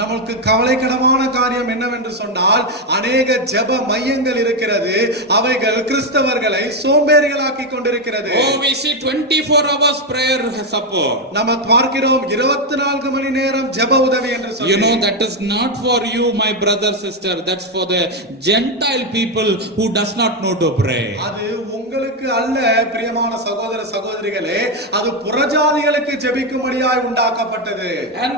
நமக்கு கவலைக்கிடமான காரியம் என்னவென்று சொன்னால் அநேக ஜெப மையங்கள் இருக்கிறது, அவைகள் கிறிஸ்தவர்களை சோம்பேறிகளாக்கி கொண்டிருக்கிறது. Oh, we see 24 hours prayer support. நம்ம பார்க்கிறோம் 24 மணி நேரம் ஜெப உதவி என்று சொல்லி. You know, that is not for you, my brother, sister. That's for the Gentile people who does not know to pray. அது உங்களுக்கு அல்ல பிரியமான சகோதர சகோதரிகளே, அது புறஜாதிகளுக்கு ஜெபிக்கும்படியாய் உண்டாக்கப்பட்டது. And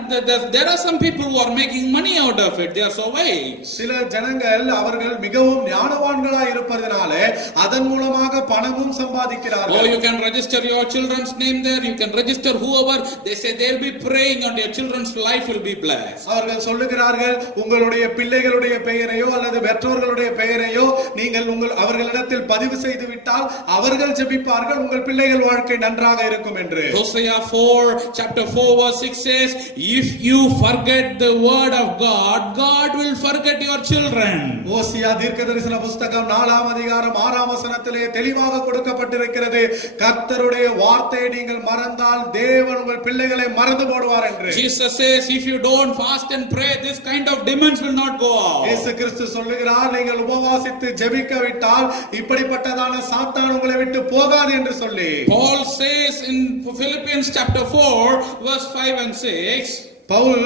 there are some people who are making money out of it. They are so wise. சில ஜனங்கள் அவர்கள் மிகவும் ஞானவான்களாய் இருப்பதனாலே அதன் மூலமாக பணமும் சம்பாதிக்கிறார்கள். Oh, you can register your children's name there. You can register whoever. They say they'll be praying and your children's life will be blessed. அவர்கள் சொல்லுகிறார்கள், உங்களுடைய பிள்ளைகளுடைய பெயரையோ அல்லது பெற்றோர்களுடைய பெயரையோ நீங்கள் அவர்களிடத்தில் பதிவு செய்து விட்டால் அவர்கள் ஜெபிப்பார்கள், உங்கள் பிள்ளைகள் வாழ்க்கை நன்றாக இருக்கும் என்று. Hosea 4 chapter 4 verse 6 says, if you forget the word of God, God will forget your children. ஓசியா தீர்க்கதரிசன புத்தகம் 4ஆம் அதிகாரம் 6ஆம் வசனத்திலே தெளிவாக கொடுக்கப்பட்டிருக்கிறது, கர்த்தருடைய வார்த்தையை நீங்கள் மறந்தால் தேவன் உங்கள் பிள்ளைகளை மறந்து போடுவார் என்று. Jesus says, if you don't fast and pray, this kind of demons will not go out. இயேசு கிறிஸ்து சொல்லுகிறார், நீங்கள் உபவாசித்து ஜெபிக்கவிட்டால் இப்படிப்பட்டதான சாத்தான் உங்களை விட்டு போகாது என்று சொல்லி. Paul says in Philippians chapter 4 verse 5 and 6, Pavul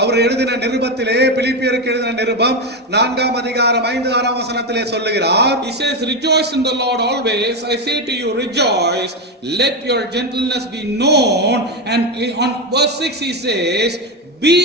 அவர் எழுதின நிருபத்திலே, பிலிப்பியருக்கு எழுதின நிருபம் 4ஆம் அதிகாரம் 5-6ஆம் வசனத்திலே சொல்லுகிறார். he says, rejoice in the Lord always. I say to you, rejoice. Let your gentleness be known. And on verse 6 he says, be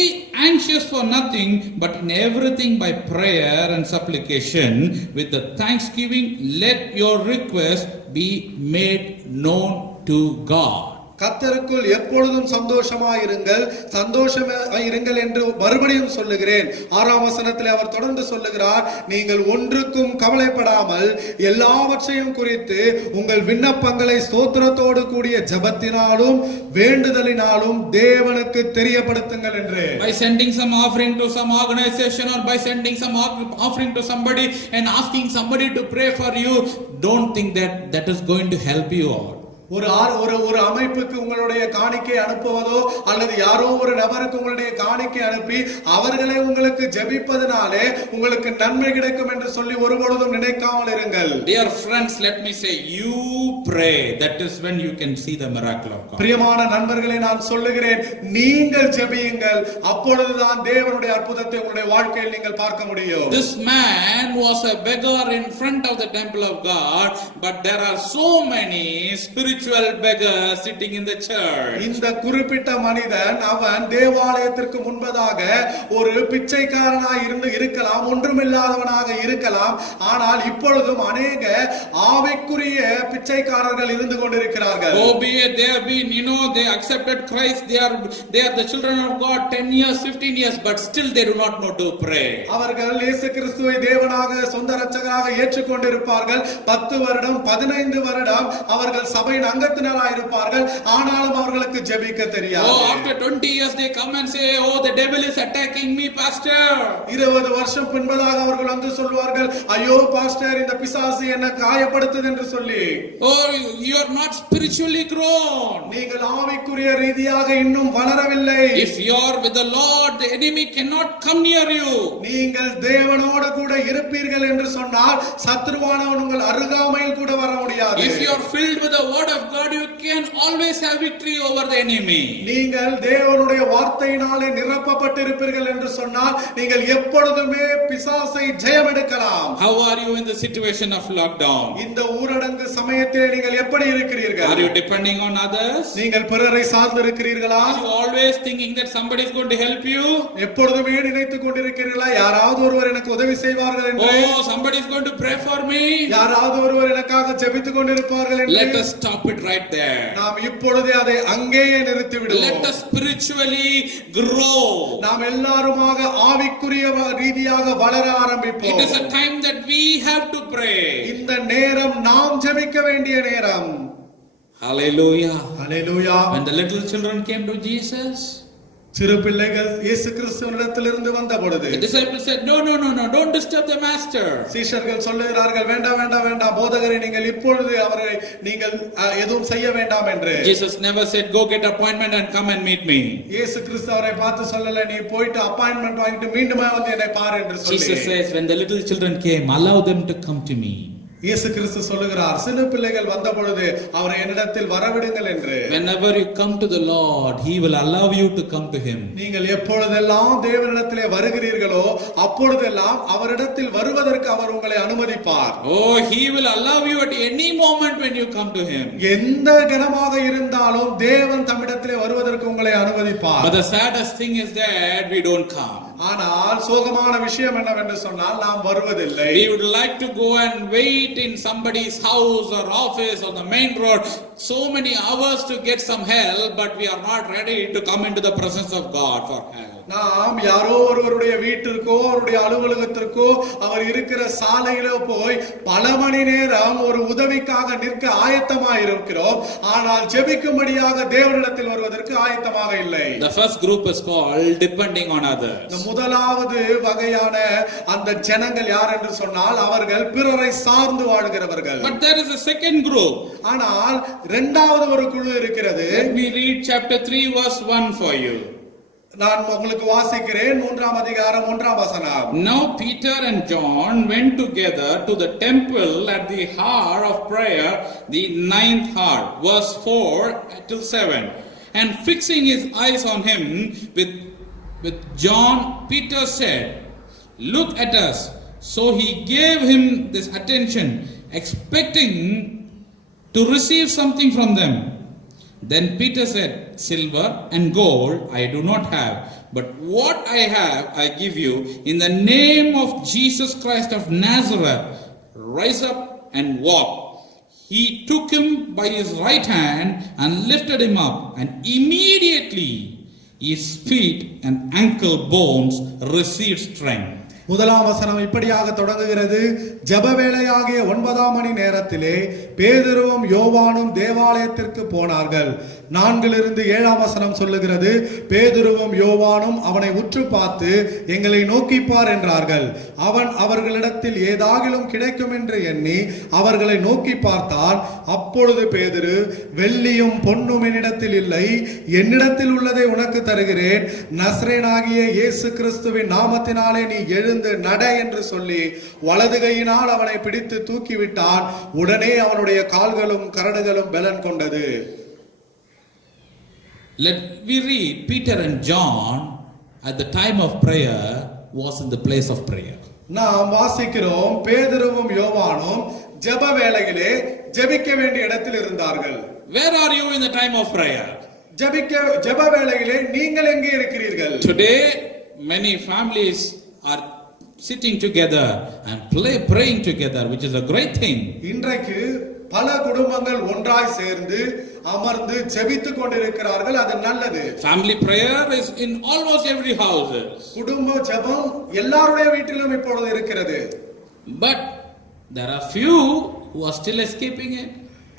anxious for nothing, but in everything by prayer and supplication with the thanksgiving let your request be made known to God. கர்த்தருக்குள் எப்பொழுதும் சந்தோஷமாயிருங்கள், சந்தோஷமாயிருங்கள் என்று மறுபடியும் சொல்லுகிறேன். 6ஆம் வசனத்திலே அவர் தொடர்ந்து சொல்லுகிறார், நீங்கள் ஒன்றுக்கும் கவலைப்படாமல் எல்லாவற்றையும் குறித்து உங்கள் விண்ணப்பங்களை ஸ்தோத்திரத்தோடு கூடிய ஜெபத்தினாலும் வேண்டுதலினாலும் தேவனுக்கு தெரியப்படுத்துங்கள் என்று. By sending some offering to some organization or by sending some offering to somebody and asking somebody to pray for you, don't think that is going to help you out. ஒரு அமைப்புக்கு உங்களுடைய காணிக்கை அனுப்புவதோ அல்லது யாரோ ஒரு நபருக்கு உங்களுடைய காணிக்கை அனுப்பி அவர்களை உங்களுக்கு ஜெபிப்பதனாலே உங்களுக்கு நன்மை கிடைக்கும் என்று சொல்லி ஒருபொழுதும் நினைக்காமல் இருங்கள். Dear friends, let me say, you pray. That is when you can see the miracle of God. பிரியமான நண்பர்களே, நான் சொல்லுகிறேன், நீங்கள் ஜெபியுங்கள், அப்பொழுதுதான் தேவனுடைய அற்புதத்தை உங்களுடைய வாழ்க்கையில் நீங்கள் பார்க்க முடியும். This man was a beggar in front of the temple of God, but there are so many spiritual beggars sitting in the church. இந்த குறிப்பிட்ட மனிதன் அவன் தேவாலயத்திற்கு முன்பதாக ஒரு பிச்சைக்காரனாய் இருக்கலாம், ஒன்றுமில்லாதவனாக இருக்கலாம். ஆனால் இப்பொழுதும் அநேக ஆவிக்குரிய பிச்சைக்காரர்கள் இருந்து கொண்டிருக்கிறார்கள். Albeit they have been, they accepted Christ, they are the children of God 10 years, 15 years, but still they do not know to pray. அவர்கள் இயேசு கிறிஸ்துவை தேவனாக சொந்த இரட்சகராக ஏற்றுக்கொண்டிருப்பார்கள். 10 வருடம் 15 வருடம் அவர்கள் சபையின் அங்கத்தினராக இருப்பார்கள். ஆனாலும் அவர்களுக்கு ஜெபிக்க தெரியாது. Oh, after 20 years they come and say, oh, the devil is attacking me, pastor. 20 வருஷம் பின்பதாக அவர்கள் வந்து சொல்வார்கள், ஐயோ பாஸ்டர், இந்த பிசாசு என்ன காயப்படுத்துது என்று சொல்லி. Oh, you are not spiritually grown. நீங்கள் ஆவிக்குரிய ரீதியாக இன்னும் வளரவில்லை. If you are with the Lord, the enemy cannot come near you. நீங்கள் தேவனோடு கூட இருப்பீர்கள் என்று சொன்னால் சத்துருவானவன் உங்கள் அருகாமையில் கூட வர முடியாது. If you are filled with the word of God, you can always have victory over the enemy. நீங்கள் தேவனுடைய வார்த்தையினாலே நிரப்பப்பட்டிருப்பீர்கள் என்று சொன்னால் நீங்கள் எப்பொழுதுமே பிசாசை ஜெயமெடுக்கலாம். How are you in the situation of lockdown? இந்த ஊரடங்கு சமயத்திலே நீங்கள் எப்படி இருக்கிறீர்கள்? Are you depending on others? நீங்கள் பிறரை சார்ந்து இருக்கிறீர்களா? Are you always thinking that somebody is going to help you? எப்பொழுதுமே நினைத்துக் கொண்டிருக்கிறீர்களா, யாராவது ஒருவர் எனக்கு உதவி செய்வார்கள் என்று? Oh, somebody is going to pray for me. யாராவது ஒருவர் எனக்காக ஜெபித்துக் கொண்டிருப்பார்கள் என்று? Let us stop it right there. நாம் இப்பொழுதே அதை அங்கேயே நிறுத்தி விடுவோம். Let us spiritually grow. நாம் எல்லாருமாக ஆவிக்குரிய ரீதியாக வளர ஆரம்பிப்போம். It is a time that we have to pray. இந்த நேரம் நாம் ஜெபிக்க வேண்டிய நேரம். Hallelujah. Hallelujah. When the little children came to Jesus, சிறு பிள்ளைகள் இயேசு கிறிஸ்துவினிடத்திலிருந்து வந்த பொழுது the disciples said, no, don't disturb the master. சீஷர்கள் சொல்லுகிறார்கள், வேண்டாம் வேண்டாம் வேண்டாம் போதகரை, நீங்கள் இப்பொழுது அவரை நீங்கள் எதுவும் செய்ய வேண்டாம் என்று. Jesus never said, go get appointment and come and meet me. இயேசு கிறிஸ்து அவரை பார்த்து சொல்லல, நீ போயிட்டு அப்பாயின்ட்மென்ட் வாங்கிட்டு மீண்டுமே வந்து என்னை பாரு என்று சொல்லி. Jesus says, when the little children came, allow them to come to me. இயேசு கிறிஸ்து சொல்லுகிறார், சிறு பிள்ளைகள் வந்த பொழுது அவரை என்னிடத்தில் வரவிடுங்கள் என்று. Whenever you come to the Lord, he will allow you to come to him. நீங்கள் எப்பொழுதெல்லாம் தேவனிடத்திலே வருகிறீர்களோ அப்பொழுதெல்லாம் அவரிடத்தில் வருவதற்கு அவர் உங்களை அனுமதிப்பார். Oh, he will allow you at any moment when you come to him. எந்த கணமாக இருந்தாலும் தேவன் தம்மிடத்திலே வருவதற்கு உங்களை அனுமதிப்பார். But the saddest thing is that we don't come. ஆனால் சோகமான விஷயம் என்னவென்று சொன்னால் நாம் வருவதில்லை. We would like to go and wait in somebody's house or office on the main road so many hours to get some help, but we are not ready to come into the presence of God for help. நாம் யாரோ ஒருவருடைய வீட்டிற்கோ அவருடைய அலுவலகத்திற்கோ அவர் இருக்கிற சாலையிலோ போய் பல மணி நேரம் ஒரு உதவிக்காக நிற்க ஆயத்தமாக இருக்கிறோம், ஆனால் ஜெபிக்கும்படியாக தேவனிடத்தில் வருவதற்கு ஆயத்தமாக இல்லை. The first group is called depending on others. முதலாவது வகையான அந்த ஜனங்கள் யார் என்று சொன்னால் அவர்கள் பிறரை சார்ந்து வாழ்கிறவர்கள். But there is a second group. ஆனால் இரண்டாவது ஒரு குழு இருக்கிறது. Let me read chapter 3 verse 1 for you. நான் உங்களுக்கு வாசிக்கிறேன் 3ஆம் அதிகாரம் 1ஆம் வசனம். Now Peter and John went together to the temple at the hour of prayer, the 9th hour, verse 4 till 7. And fixing his eyes on him with John, Peter said, look at us. So he gave him this attention, expecting to receive something from them. Then Peter said, silver and gold I do not have, but what I have I give you. In the name of Jesus Christ of Nazareth, rise up and walk. He took him by his right hand and lifted him up, and immediately his feet and ankle bones received strength. முதலாம் வசனம் இப்படியாக தொடங்குகிறது. ஜெப வேளையாகிய 9ஆம் மணி நேரத்திலே பேதுருவும் யோவானும் தேவாலயத்திற்கு போனார்கள். 4 7ஆம் வசனம் சொல்லுகிறது, பேதுருவும் யோவானும் அவனை உற்று பார்த்து எங்களை நோக்கிப்பார் என்றார்கள். அவன் அவர்களிடத்தில் ஏதாகிலும் கிடைக்கும் என்று எண்ணி அவர்களை நோக்கி பார்த்தான். அப்பொழுது பேதுரு, வெள்ளியும் பொன்னும் என்னிடத்தில் இல்லை, என்னிடத்தில் உள்ளதை உனக்கு தருகிறேன். நசரேயனாகிய இயேசு கிறிஸ்துவின் நாமத்தினாலே நீ எழுந்து நட என்று சொல்லி வலது கையினால் அவனை பிடித்து தூக்கிவிட்டான். உடனே அவனுடைய கால்களும் கரடுகளும் பலன் கொண்டது. Let we read, Peter and John at the time of prayer was in the place of prayer. நாம் வாசிக்கிறோம், பேதுருவும் யோவானும் ஜெப வேளையிலே ஜெபிக்க வேண்டிய இடத்தில் இருந்தார்கள். Where are you in the time of prayer? ஜெப வேளையிலே நீங்கள் எங்கே இருக்கிறீர்கள்? Today many families are sitting together and praying together, which is a great thing. இன்றைக்கு பல குடும்பங்கள் ஒன்றாய் சேர்ந்து அமர்ந்து ஜெபித்துக் கொண்டிருக்கிறார்கள், அது நல்லது. Family prayer is in almost every house. குடும்ப ஜெபம் எல்லாருடைய வீட்டிலும் இப்பொழுது இருக்கிறது. But there are few who are still escaping it.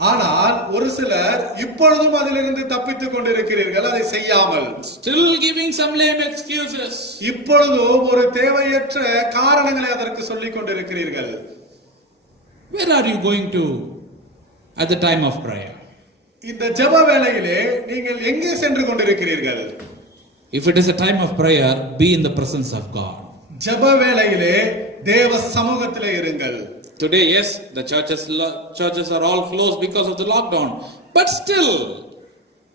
ஆனால் ஒரு சிலர் இப்பொழுதும் அதிலிருந்து தப்பித்துக் கொண்டிருக்கிறீர்கள், அதை செய்யாமல். Still giving some lame excuses. இப்பொழுதும் ஒரு தேவையற்ற காரணங்களை அதற்கு சொல்லிக் கொண்டிருக்கிறீர்கள். Where are you going to at the time of prayer? இந்த ஜெப வேளையிலே நீங்கள் எங்கே சென்று கொண்டிருக்கிறீர்கள்? If it is a time of prayer, be in the presence of God. ஜெப வேளையிலே தேவ சமூகத்திலே இருங்கள். Today, yes, the churches are all closed because of the lockdown. But still,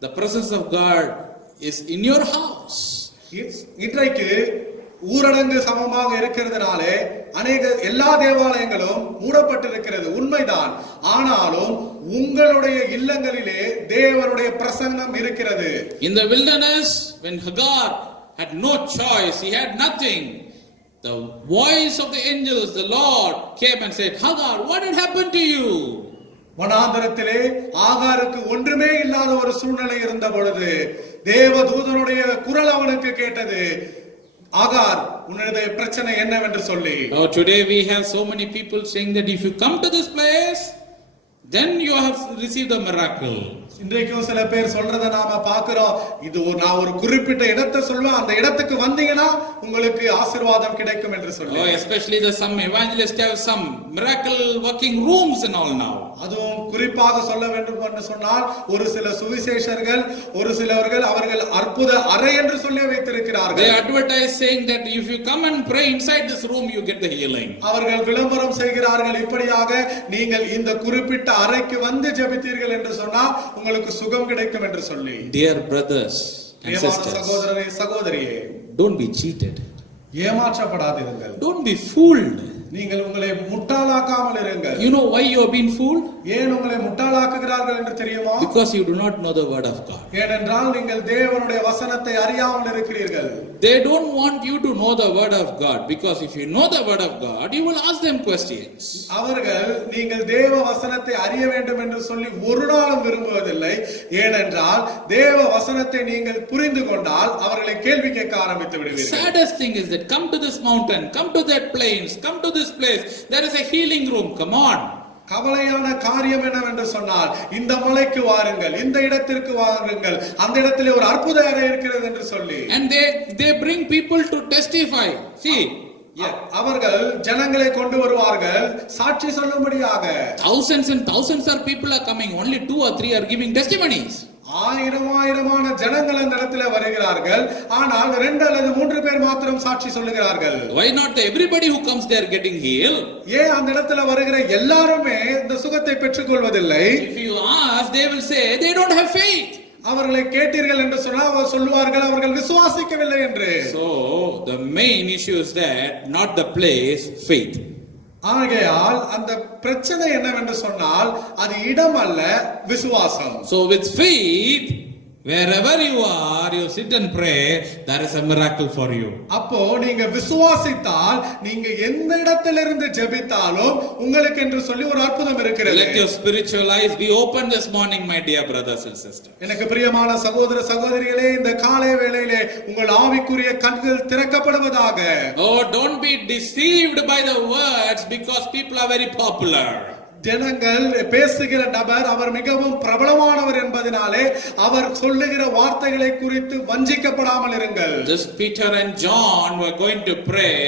the presence of God is in your house. இன்றைக்கு ஊரடங்கு சமமாக இருக்கிறதுனாலே எல்லா தேவாலயங்களும் மூடப்பட்டிருக்கிறது, உண்மைதான். ஆனாலும் உங்களுடைய இல்லங்களிலே தேவனுடைய பிரசன்னம் இருக்கிறது. In the wilderness, when Hagar had no choice, he had nothing. The voice of the angels, the Lord came and said, Hagar, what had happened to you? வனாந்தரத்திலே ஆகாருக்கு ஒன்றுமே இல்லாத ஒரு சூழ்நிலை இருந்த பொழுது தேவதூதனுடைய குரல் அவனுக்கு கேட்டது, ஆகார், உன்னுடைய பிரச்சனை என்னவென்று சொல்லி. Today we have so many people saying that if you come to this place, then you have received the miracle. இன்றைக்கும் சில பேர் சொல்றத நாம பாக்குறோம். நான் ஒரு குறிப்பிட்ட இடத்தை சொல்வேன், அந்த இடத்துக்கு வந்தீங்கன்னா உங்களுக்கு ஆசீர்வாதம் கிடைக்கும் என்று சொல்லி. Oh, especially some evangelists have some miracle working rooms and all now. அதுவும் குறிப்பாக சொல்ல வேண்டும் என்று சொன்னால் ஒரு சில சுவிசேஷர்கள் ஒரு சிலவர்கள் அவர்கள் அற்புத அறை என்று சொல்லி வைத்திருக்கிறார்கள். They advertise saying that if you come and pray inside this room you get the healing. அவர்கள் விளம்பரம் செய்கிறார்கள் இப்படியாக, நீங்கள் இந்த குறிப்பிட்ட அறைக்கு வந்து ஜெபித்தீர்கள் என்று சொன்னால் உங்களுக்கு சுகம் கிடைக்கும் என்று சொல்லி. Dear brothers and sisters, சகோதரரே சகோதரியே, don't be cheated. ஏமாற்றப்படாதீர்கள். Don't be fooled. நீங்கள் உங்களை முட்டாளாக்காமல் இருங்கள். You know why you have been fooled? ஏன் உங்களை முட்டாளாக்குகிறார்கள் என்று தெரியுமா? Because you do not know the word of God. ஏனென்றால் நீங்கள் தேவனுடைய வசனத்தை அறியாமல் இருக்கிறீர்கள். They don't want you to know the word of God, because if you know the word of God you will ask them questions. அவர்கள் நீங்கள் தேவ வசனத்தை அறிய வேண்டும் என்று சொல்லி ஒரு நாளும் விரும்புவதில்லை. ஏனென்றால் தேவ வசனத்தை நீங்கள் புரிந்து கொண்டால் அவர்களை கேள்வி கேட்க ஆரம்பித்து விடுவீர்கள். Saddest thing is that come to this mountain, come to that plains, come to this place, there is a healing room, come on. கவலையான காரியம் என்னவென்று சொன்னால், இந்த மலைக்கு வாருங்கள், இந்த இடத்திற்கு வாருங்கள், அந்த இடத்திலே ஒரு அற்புத அறை இருக்கிறது என்று சொல்லி, and they bring people to testify. See, அவர்கள் ஜனங்களை கொண்டு வருவார்கள் சாட்சி சொல்லும்படியாக. Thousands and thousands of people are coming, only 2 or 3 are giving testimonies. ஆயிரமான ஜனங்கள் அந்த இடத்துல வருகிறார்கள், ஆனால் 2 அல்லது 3 பேர் மாத்திரம் சாட்சி சொல்லுகிறார்கள். Why not everybody who comes there getting healed? ஏன் அந்த இடத்துல வருகிற எல்லாருமே இந்த சுகத்தை பெற்றுக்கொள்வதில்லை? If you ask, they will say they don't have faith. அவர்களை கேட்டீர்கள் என்று சொன்னால் அவர் சொல்லுவார்கள் அவர்கள் விசுவாசிக்கவில்லை என்று. So the main issue is that not the place, faith. ஆகையால் அந்த பிரச்சனை என்னவென்று சொன்னால் அது இடம் அல்ல, விசுவாசம். So with faith, wherever you are, you sit and pray, there is a miracle for you. அப்போ நீங்க விசுவாசித்தால் நீங்க எந்த இடத்திலிருந்து ஜெபித்தாலும் உங்களுக்கு என்று சொல்லி ஒரு அற்புதம் இருக்கிறது. Let your spiritual eyes be open this morning, my dear brothers and sisters. எனக்கு பிரியமான சகோதர சகோதரிகளே, இந்த காலை வேளையிலே உங்கள் ஆவிக்குரிய கண்கள் திறக்கப்படுவதாக. Oh, don't be deceived by the words because people are very popular. ஜனங்கள் பேசுகிற நபர் அவர் மிகவும் பிரபலமானவர் என்பதனாலே அவர் சொல்லுகிற வார்த்தைகளை குறித்து வஞ்சிக்கப்படாமல் இருங்கள். This Peter and John were going to pray.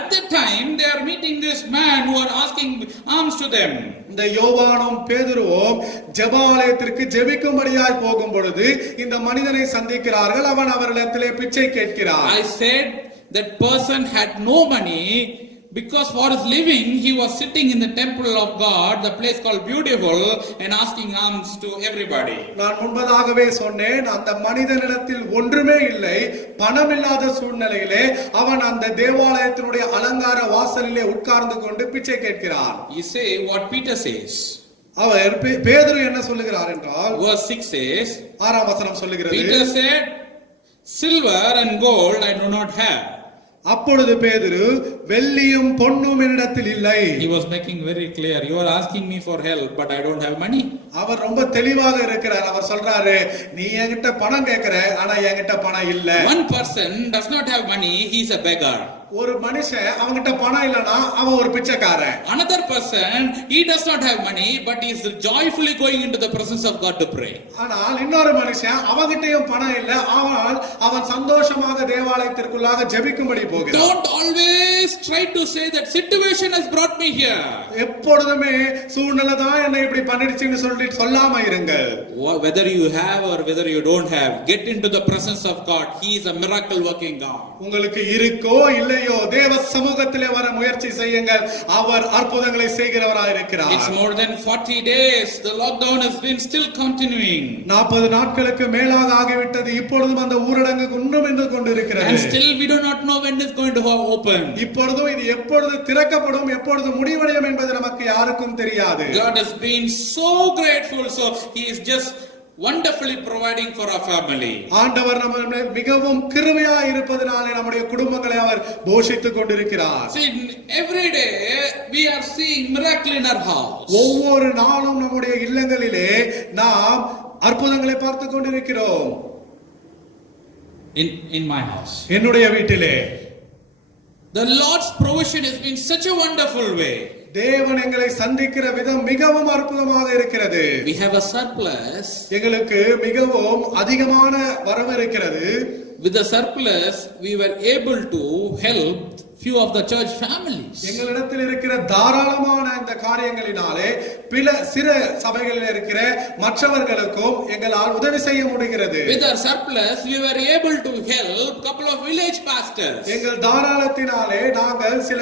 At that time they are meeting this man who are asking alms to them. இந்த யோவானும் பேதுருவும் ஜெபாலயத்திற்கு ஜெபிக்கும்படியாய் போகும் பொழுது இந்த மனிதனை சந்திக்கிறார்கள். அவன் அவரிடத்திலே பிச்சை கேட்கிறான். I said that person had no money, because for his living he was sitting in the temple of God, the place called Beautiful, and asking alms to everybody. நான் முன்பதாகவே சொன்னேன், அந்த மனிதனிடத்தில் ஒன்றுமே இல்லை, பணம் இல்லாத சூழ்நிலையிலே அவன் அந்த தேவாலயத்தினுடைய அலங்கார வாசலிலே உட்கார்ந்து கொண்டு பிச்சை கேட்கிறான். You say what Peter says. அவர் பேதுரு என்ன சொல்லுகிறார் என்றால், verse 6 says, 6ஆம் வசனம் சொல்லுகிறது, Peter said, silver and gold I do not have. அப்பொழுது பேதுரு, வெள்ளியும் பொன்னும் என்னிடத்தில் இல்லை. He was making very clear, you are asking me for help but I don't have money. அவர் ரொம்ப தெளிவாக இருக்கிறார். அவர் சொல்றாரு, நீ என்கிட்ட பணம் கேக்குற, ஆனா என்கிட்ட பணம் இல்ல. One person does not have money, he is a beggar. ஒரு மனுஷன் அவன்கிட்ட பணம் இல்லனா அவன் ஒரு பிச்சைக்காரன். Another person, he does not have money but he is joyfully going into the presence of God to pray. ஆனால் இன்னொரு மனுஷன் அவன்கிட்டயும் பணம் இல்ல, அவன் சந்தோஷமாக தேவாலயத்திற்குள்ளாக ஜெபிக்கும்படி போகிறான். Don't always try to say that situation has brought me here. எப்பொழுதுமே சூழ்நிலை தான் என்னை இப்படி பண்ணிடுச்சுன்னு சொல்லி சொல்லாம இருங்கள். Whether you have or whether you don't have, get into the presence of God. He is a miracle working God. உங்களுக்கு இருக்கோ இல்லையோ தேவ சமூகத்திலே வர முயற்சி செய்யுங்கள். அவர் அற்புதங்களை செய்கிறவராய் இருக்கிறார். It's more than 40 days. The lockdown has been still continuing. 40 நாட்களுக்கு மேலாக ஆகிவிட்டது. இப்பொழுதும் அந்த ஊரடங்கு இன்னும் நின்று கொண்டிருக்கிறது. And still we do not know when it is going to open. இப்பொழுதும் இது எப்பொழுது திறக்கப்படும், எப்பொழுது முடிவடையும் என்பது நமக்கு யாருக்கும் தெரியாது. God has been so grateful, so he is just wonderfully providing for our family. ஆண்டவர் நம்ம மிகவும் கிருபையாய் இருப்பதனாலே நம்முடைய குடும்பங்களை அவர் போஷித்துக் கொண்டிருக்கிறார். See, every day we are seeing miracle in our house. ஒவ்வொரு நாளும் நம்முடைய இல்லங்களிலே நாம் அற்புதங்களை பார்த்துக் கொண்டிருக்கிறோம். In my house. என்னுடைய வீட்டிலே The Lord's provision has been such a wonderful way. தேவன் எங்களை சந்திக்கிற விதம் மிகவும் அற்புதமாக இருக்கிறது. We have a surplus. எங்களுக்கு மிகவும் அதிகமான வரவு இருக்கிறது. With the surplus, we were able to help few of the church families. எங்களிடத்தில் இருக்கிற தாராளமான இந்த காரியங்களினாலே சில சபைகளில் இருக்கிற மற்றவர்களுக்கும் எங்களால் உதவி செய்ய முடிகிறது. With our surplus, we were able to help couple of village pastors. எங்கள் தாராளத்தினாலே நாங்கள் சில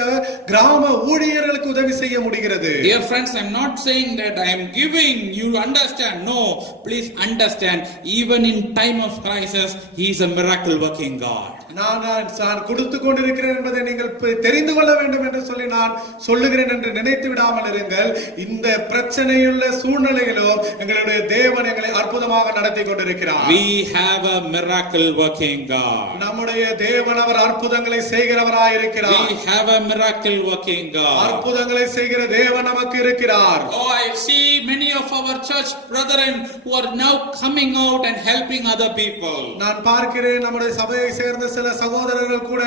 கிராம ஊழியர்களுக்கு உதவி செய்ய முடிகிறது. Dear friends, I am not saying that I am giving, you understand. No, please understand, even in time of crisis, He is a miracle working God. நான் கொடுத்து கொண்டிருக்கிறேன் என்பதை நீங்கள் தெரிந்து கொள்ள வேண்டும் என்று சொல்லி நான் சொல்லுகிறேன் என்று நினைத்து விடாமல் இருங்கள். இந்த பிரச்சனையுள்ள சூழ்நிலையிலோ எங்களுடைய தேவன் எங்களை அற்புதமாக நடத்தி கொண்டிருக்கிறார். We have a miracle working God. நம்முடைய தேவன் அவர் அற்புதங்களை செய்கிறவராய் இருக்கிறார். We have a miracle working God. அற்புதங்களை செய்கிற தேவன் நமக்கு இருக்கிறார். Oh, I see many of our church brethren who are now coming out and helping other people. நான் பார்க்கிறேன் நம்முடைய சபையை சேர்ந்த சில சகோதரர்கள் கூட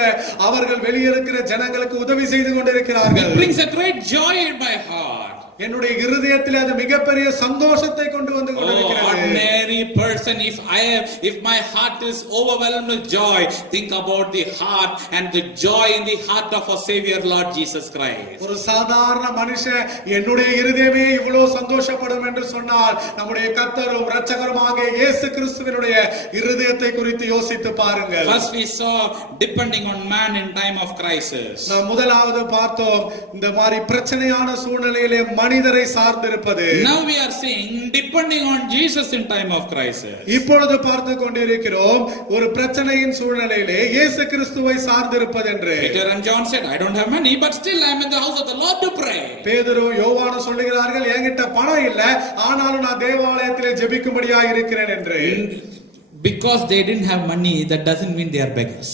அவர்கள் வெளியே இருக்கிற ஜனங்களுக்கு உதவி செய்து கொண்டிருக்கிறார்கள். It brings a great joy in my heart. என்னுடைய இருதயத்தில் அது மிகப்பெரிய சந்தோஷத்தை கொண்டு வந்து கொண்டிருக்கிறது. Ordinary person, if my heart is overwhelmed with joy, think about the heart and the joy in the heart of our Savior Lord Jesus Christ. ஒரு சாதாரண மனுஷன் என்னுடைய இருதயமே இவ்வளவு சந்தோஷப்படும் என்று சொன்னால் நம்முடைய கர்த்தரும் இரட்சகருமாகிய இயேசு கிறிஸ்துவினுடைய இருதயத்தை குறித்து யோசித்து பாருங்கள். First we saw depending on man in time of crisis. நாம் முதலாவது பார்த்தோம் இந்த மாதிரி பிரச்சனையான சூழ்நிலையிலே மனிதரை சார்ந்திருப்பது. Now we are seeing depending on Jesus in time of crisis. இப்பொழுது பார்த்து கொண்டிருக்கிறோம் ஒரு பிரச்சனையின் சூழ்நிலையிலே இயேசு கிறிஸ்துவை சார்ந்திருப்பது என்று. Peter and John said, I don't have money, but still I am in the house of the Lord to pray. பேதுரு யோவான் சொல்லுகிறார்கள், என்கிட்ட பணம் இல்ல, ஆனாலும் நான் தேவாலயத்திலே ஜெபிக்கும்படியாக இருக்கிறேன் என்று. Because they didn't have money, that doesn't mean they are beggars.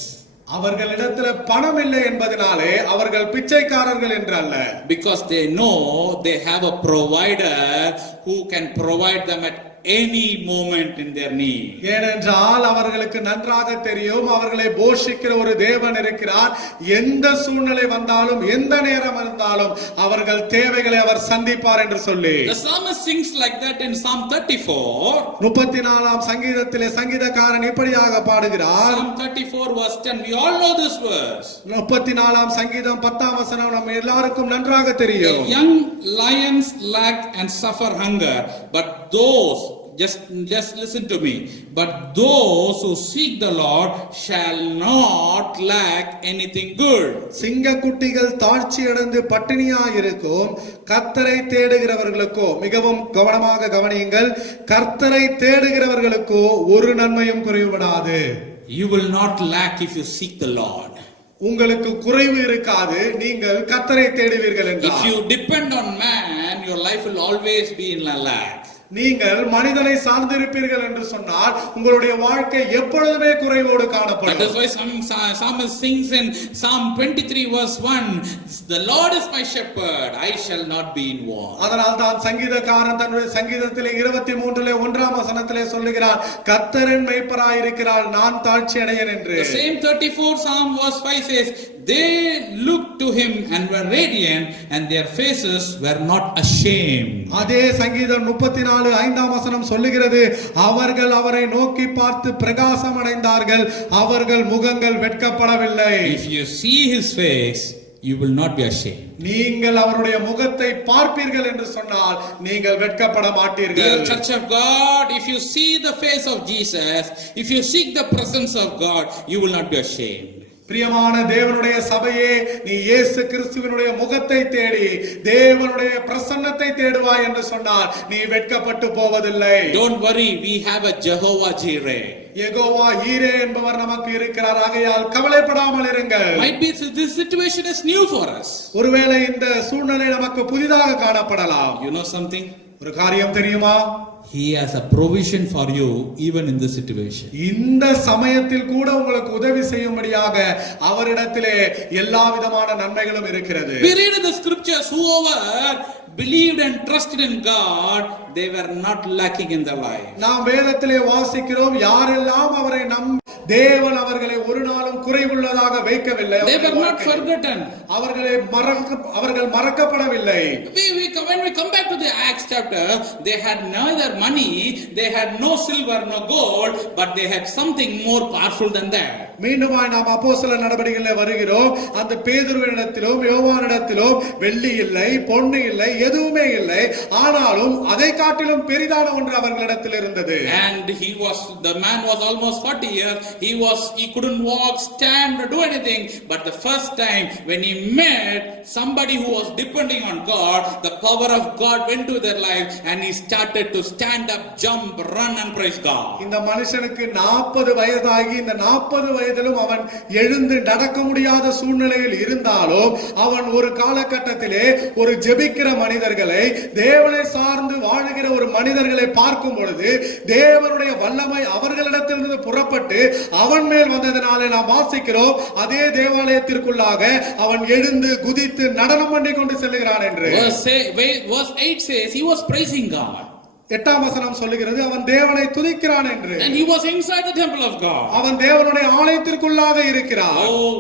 அவர்களிடத்துல பணம் இல்லை என்பதனாலே அவர்கள் பிச்சைக்காரர்கள் என்று அல்ல. Because they know they have a provider who can provide them at any moment in their need. ஏனென்றால் அவர்களுக்கு நன்றாக தெரியும் அவர்களை போஷிக்கிற ஒரு தேவன் இருக்கிறார். எந்த சூழ்நிலை வந்தாலும் எந்த நேரம் இருந்தாலும் அவர்கள் தேவைகளை அவர் சந்திப்பார் என்று சொல்லி. The psalmist sings like that in Psalm 34. 34ஆம் சங்கீதத்திலே சங்கீதக்காரன் இப்படியாக பாடுகிறார். Psalm 34 verse 10. We all know this verse. 34ஆம் சங்கீதம் 10ஆம் வசனம் நம்ம எல்லாருக்கும் நன்றாக தெரியும். The young lions lack and suffer hunger, but those just listen to me, but those who seek the Lord shall not lack anything good. சிங்கக்குட்டிகள் தாழ்ச்சி அடைந்து பட்டினியாய் இருக்கும், கர்த்தரை தேடுகிறவர்களுக்கோ, மிகவும் கவனமாக கவனியுங்கள், கர்த்தரை தேடுகிறவர்களுக்கோ ஒரு நன்மையும் குறைவுபடாது. You will not lack if you seek the Lord. உங்களுக்கு குறைவு இருக்காது நீங்கள் கர்த்தரை தேடுவீர்கள் என்றால். If you depend on man, your life will always be in a lack. நீங்கள் மனிதனை சார்ந்திருப்பீர்கள் என்று சொன்னால் உங்களுடைய வாழ்க்கை எப்பொழுதுமே குறைவோடு காணப்படும். That is why some psalmist sings in Psalm 23 verse 1, the Lord is my shepherd, I shall not be in want. அதனால் தான் சங்கீதக்காரன் தன்னுடைய சங்கீதத்திலே 23லே 1ஆம் வசனத்திலே சொல்லுகிறார், கர்த்தர் என் மேய்ப்பராய் இருக்கிறார், நான் தாழ்ச்சி அடையேன் என்று. The same 34 Psalm verse 5 says, they looked to him and were radiant and their faces were not ashamed. அதே சங்கீதம் 34:5ஆம் வசனம் சொல்லுகிறது, அவர்கள் அவரை நோக்கி பார்த்து பிரகாசம் அடைந்தார்கள், அவர்கள் முகங்கள் வெட்கப்படவில்லை. If you see his face, you will not be ashamed. நீங்கள் அவருடைய முகத்தை பார்ப்பீர்கள் என்று சொன்னால் நீங்கள் வெட்கப்பட மாட்டீர்கள். Dear Church of God, if you see the face of Jesus, if you seek the presence of God, you will not be ashamed. பிரியமான தேவனுடைய சபையே, நீ இயேசு கிறிஸ்துவினுடைய முகத்தை தேடி தேவனுடைய பிரசன்னத்தை தேடுவாய் என்று சொன்னால் நீ வெட்கப்பட்டு போவதில்லை. Don't worry, we have a Jehovah Jireh. Jehovah ஈரே என்பவர் நமக்கு இருக்கிறார், ஆகையால் கவலைப்படாமல் இருங்கள். Might be this situation is new for us. ஒருவேளை இந்த சூழ்நிலை நமக்கு புதிதாக காணப்படலாம். You know something? ஒரு காரியம் தெரியுமா? He has a provision for you even in this situation. இந்த சமயத்தில் கூட உங்களுக்கு உதவி செய்யும்படியாக அவரிடத்திலே எல்லா விதமான நன்மைகளும் இருக்கிறது. We read in the scriptures, whoever believed and trusted in God, they were not lacking in their life. நாம் வேதத்திலே வாசிக்கிறோம், யாரெல்லாம் அவரை தேவன் அவர்களை ஒரு நாளும் குறைவுள்ளதாக வைக்கவில்லை. They were not forgotten. அவர்கள் மறக்கப்படவில்லை. When we come back to the Acts chapter, they had neither money, they had no silver, no gold, but they had something more powerful than that. மீண்டுமாய் நாம் அப்போஸ்தலர் நடபடிகளிலே வருகிறோம். அந்த பேதுருவினிடத்திலும் யோவானிடத்திலும் வெள்ளி இல்லை, பொன்னு இல்லை, எதுவுமே இல்லை. ஆனாலும் அதை காட்டிலும் பெரிதான ஒன்று அவர்களிடத்தில் இருந்தது. And the man was almost 40 years. He couldn't walk, stand, or do anything. But the first time when he met somebody who was depending on God, the power of God went to their life and he started to stand up, jump, run and praise God. இந்த மனுஷனுக்கு 40 வயதாகி இந்த 40 வயதிலும் அவன் எழுந்து நடக்க முடியாத சூழ்நிலையில் இருந்தாலும் அவன் ஒரு காலகட்டத்திலே ஒரு ஜெபிக்கிற மனிதர்களை, தேவனை சார்ந்து வாழுகிற ஒரு மனிதர்களை பார்க்கும் பொழுது தேவனுடைய வல்லமை அவர்களிடத்திலிருந்து புறப்பட்டு அவன் மேல் வந்ததனாலே நாம் வாசிக்கிறோம், அதே தேவாலயத்திற்குள்ளாக அவன் எழுந்து குதித்து நடனம் பண்ணி கொண்டு செல்கிறான் என்று. Verse 8 says he was praising God. 8ஆம் வசனம் சொல்லுகிறது அவன் தேவனை துதிக்கிறான் என்று. And he was inside the temple of God. அவன் தேவனுடைய ஆலயத்திற்குள்ளாக இருக்கிறான். Oh,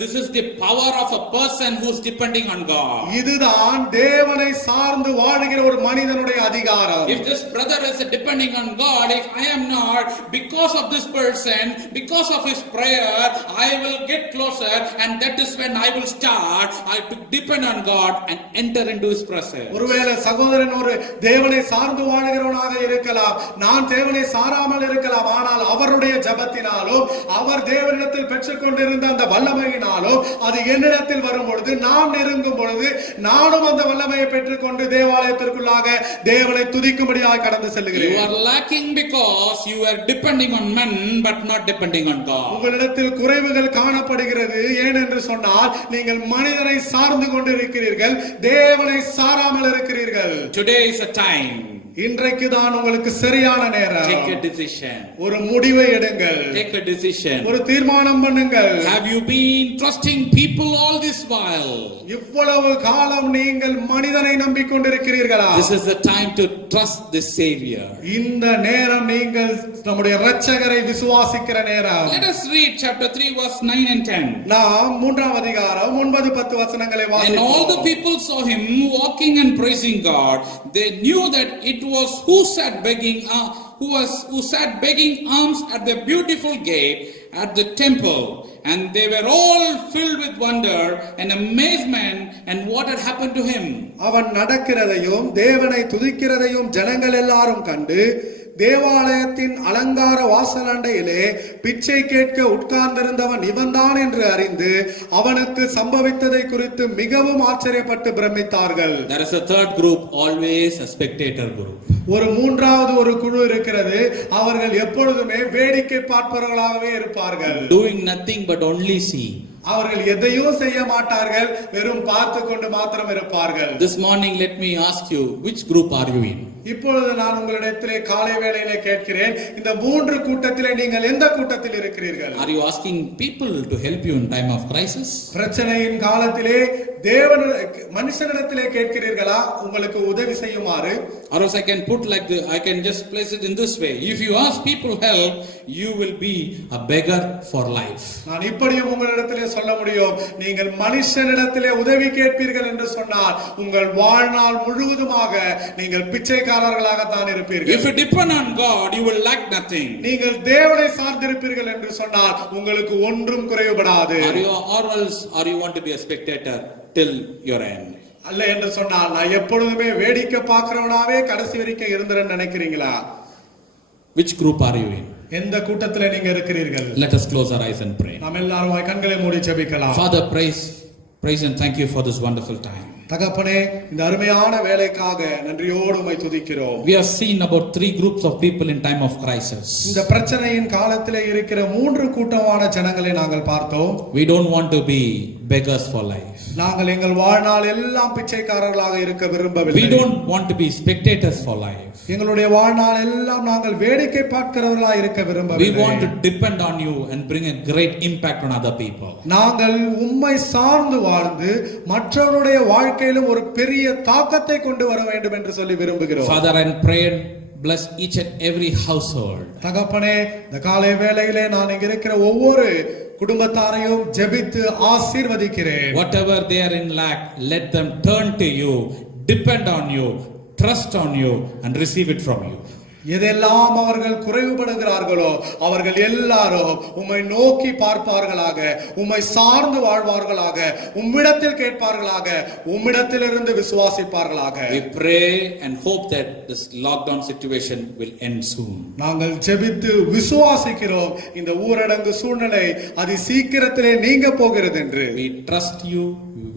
this is the power of a person who is depending on God. இதுதான் தேவனை சார்ந்து வாழுகிற ஒரு மனிதனுடைய அதிகாரம். If this brother is depending on God, if I am not, because of this person, because of his prayer, I will get closer, and that is when I will start to depend on God and enter into his presence. ஒருவேளை சகோதரன் ஒரு தேவனை சார்ந்து வாழுகிறவனாக இருக்கலாம், நான் தேவனை சாராமல் இருக்கலாம், ஆனால் அவருடைய ஜெபத்தினாலும் அவர் தேவனிடத்தில் பெற்றுக்கொண்டிருந்த அந்த வல்லமையினாலும் அது என்னிடத்தில் வரும் பொழுது, நாம் நெருங்கும் பொழுது நானும் அந்த வல்லமையை பெற்றுக்கொண்டு தேவாலயத்திற்குள்ளாக தேவனை துதிக்கும்படியாக கடந்து செல்கிறேன். You are lacking because you are depending on men but not depending on God. உங்களிடத்தில் குறைவுகள் காணப்படுகிறது. ஏன் என்று சொன்னால் நீங்கள் மனிதனை சார்ந்து கொண்டிருக்கிறீர்கள், தேவனை சாராமல் இருக்கிறீர்கள். Today is a time. இன்றைக்கு தான் உங்களுக்கு சரியான நேரம். Take a decision. ஒரு முடிவை எடுங்கள். Take a decision. ஒரு தீர்மானம் பண்ணுங்கள். Have you been trusting people all this while? இவ்வளவு காலம் நீங்கள் மனிதனை நம்பிக்கொண்டிருக்கிறீர்களா? This is the time to trust the Savior. இந்த நேரம் நீங்கள் நம்முடைய இரட்சகரை விசுவாசிக்கிற நேரம். Let us read chapter 3 verse 9 and 10. நாம் 3ஆம் அதிகாரம் 9-10 வசனங்களை வாசிப்போம். And all the people saw him walking and praising God. They knew that it was who sat begging alms at the beautiful gate at the temple, and they were all filled with wonder and amazement and what had happened to him. அவன் நடக்கிறதையும் தேவனை துதிக்கிறதையும் ஜனங்கள் எல்லாரும் கண்டு தேவாலயத்தின் அலங்கார வாசலண்டையிலே பிச்சை கேட்க உட்கார்ந்திருந்தவன் இவன்தான் என்று அறிந்து அவனுக்கு சம்பவித்ததை குறித்து மிகவும் ஆச்சரியப்பட்டு பிரமித்தார்கள். There is a third group, always a spectator group. ஒரு மூன்றாவது ஒரு குழு இருக்கிறது. அவர்கள் எப்பொழுதுமே வேடிக்கை பார்ப்பவர்களாகவே இருப்பார்கள். Doing nothing but only see. அவர்கள் எதையும் செய்ய மாட்டார்கள், வெறும் பார்த்து கொண்டு மாத்திரம் இருப்பார்கள். This morning let me ask you, which group are you in? இப்பொழுது நான் உங்களிடத்திலே காலை வேளையிலே கேட்கிறேன், இந்த 3 கூட்டத்திலே நீங்கள் எந்த கூட்டத்தில் இருக்கிறீர்கள்? Are you asking people to help you in time of crisis? பிரச்சனையின் காலத்திலே தேவன் மனுஷனிடத்திலே கேட்கிறீர்களா உங்களுக்கு உதவி செய்யுமாறு? Or else I can just place it in this way. If you ask people help, you will be a beggar for life. நான் இப்படியும் உங்களிடத்திலே சொல்ல முடியும், நீங்கள் மனுஷனிடத்திலே உதவி கேட்பீர்கள் என்று சொன்னால் உங்கள் வாழ்நாள் முழுவதுமாக நீங்கள் பிச்சைக்காரர்களாக தான் இருப்பீர்கள். If you depend on God, you will lack nothing. நீங்கள் தேவனை சார்ந்திருப்பீர்கள் என்று சொன்னால் உங்களுக்கு ஒன்றும் குறைவுபடாது. Or you want to be a spectator till your end? அல்ல என்று சொன்னால் நான் எப்பொழுதுமே வேடிக்கை பார்க்கிறவனாவே கடைசி வரைக்கும் இருந்தேன்னு நினைக்கிறீங்களா? Which group are you in? எந்த கூட்டத்திலே நீங்க இருக்கிறீர்கள்? Let us close our eyes and pray. நாம் எல்லாரும் கண்களை மூடி ஜெபிக்கலாம். Father, praise and thank you for this wonderful time. தகப்பனே, இந்த அருமையான வேலைக்காக நன்றியோடு உம்மை துதிக்கிறோம். We have seen about 3 groups of people in time of crisis. இந்த பிரச்சனையின் காலத்திலே இருக்கிற 3 கூட்டமான ஜனங்களை நாங்கள் பார்த்தோம். We don't want to be beggars for life. நாங்கள் எங்கள் வாழ்நாள் எல்லாம் பிச்சைக்காரர்களாக இருக்க We விரும்பவில்லை. don't want to be spectators for life. எங்களுடைய வாழ்நாள் எல்லாம் நாங்கள் வேடிக்கை பார்க்கிறவர்களாக இருக்க We விரும்பவில்லை. want to depend on you and bring a great impact on other people. நாங்கள் உம்மை சார்ந்து வாழ்ந்து மற்றவருடைய வாழ்க்கையிலும் ஒரு பெரிய தாக்கத்தை கொண்டு வர வேண்டும் என்று சொல்லி விரும்புகிறோம். Father, and pray and bless each and every household. தகப்பனே, இந்த காலை வேளையிலே நான் இங்க இருக்கிற ஒவ்வொரு குடும்பத்தாரையும் ஜெபித்து ஆசீர்வதிக்கிறேன். Whatever they are in lack, let them turn to you, depend on you, trust on you, and receive it from you. எதெல்லாம் அவர்கள் குறைவுபடுகிறார்களோ அவர்கள் எல்லாரும் உம்மை நோக்கி பார்ப்பார்களாக, உம்மை சார்ந்து வாழ்வார்களாக, உம்மிடத்தில் கேட்பார்களாக, உம்மிடத்திலிருந்து விசுவாசிப்பார்களாக. We pray and hope that this lockdown situation will end soon. நாங்கள் ஜெபித்து விசுவாசிக்கிறோம் இந்த ஊரடங்கு சூழ்நிலை அதி சீக்கிரத்திலே நீங்க போகிறது என்று. We trust you,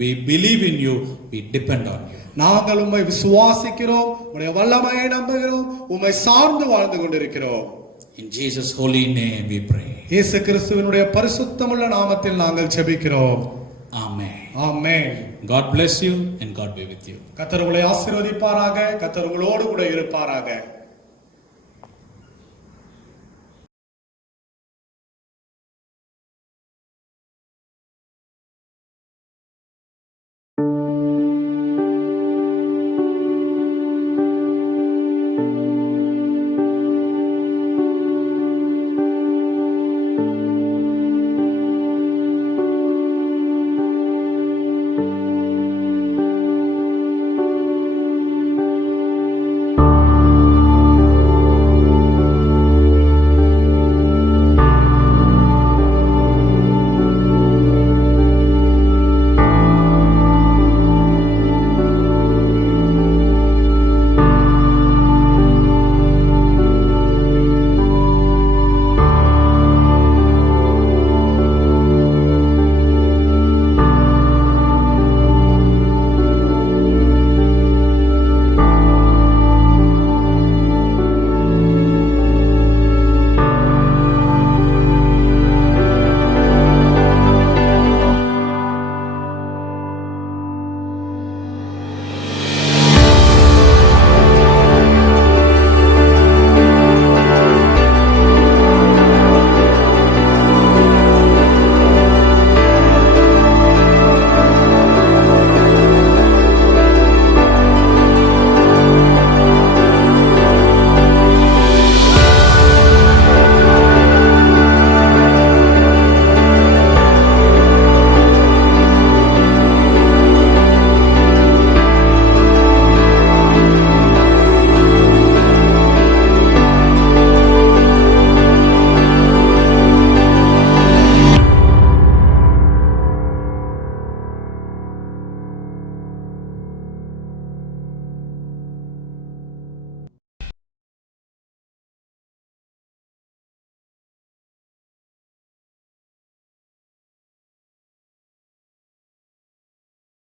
we believe in you, we depend on you. நாங்கள் உம்மை விசுவாசிக்கிறோம், உம்முடைய வல்லமையை நம்புகிறோம், உம்மை சார்ந்து வாழ்ந்து கொண்டிருக்கிறோம். In Jesus' holy name we pray. இயேசு கிறிஸ்துவினுடைய பரிசுத்தமுள்ள நாமத்தில் நாங்கள் ஜெபிக்கிறோம். Amen. Amen. God bless you and God be with you. கர்த்தர் உங்களை ஆசீர்வதிப்பாராக, கர்த்தர் உங்களோடு கூட இருப்பாராக.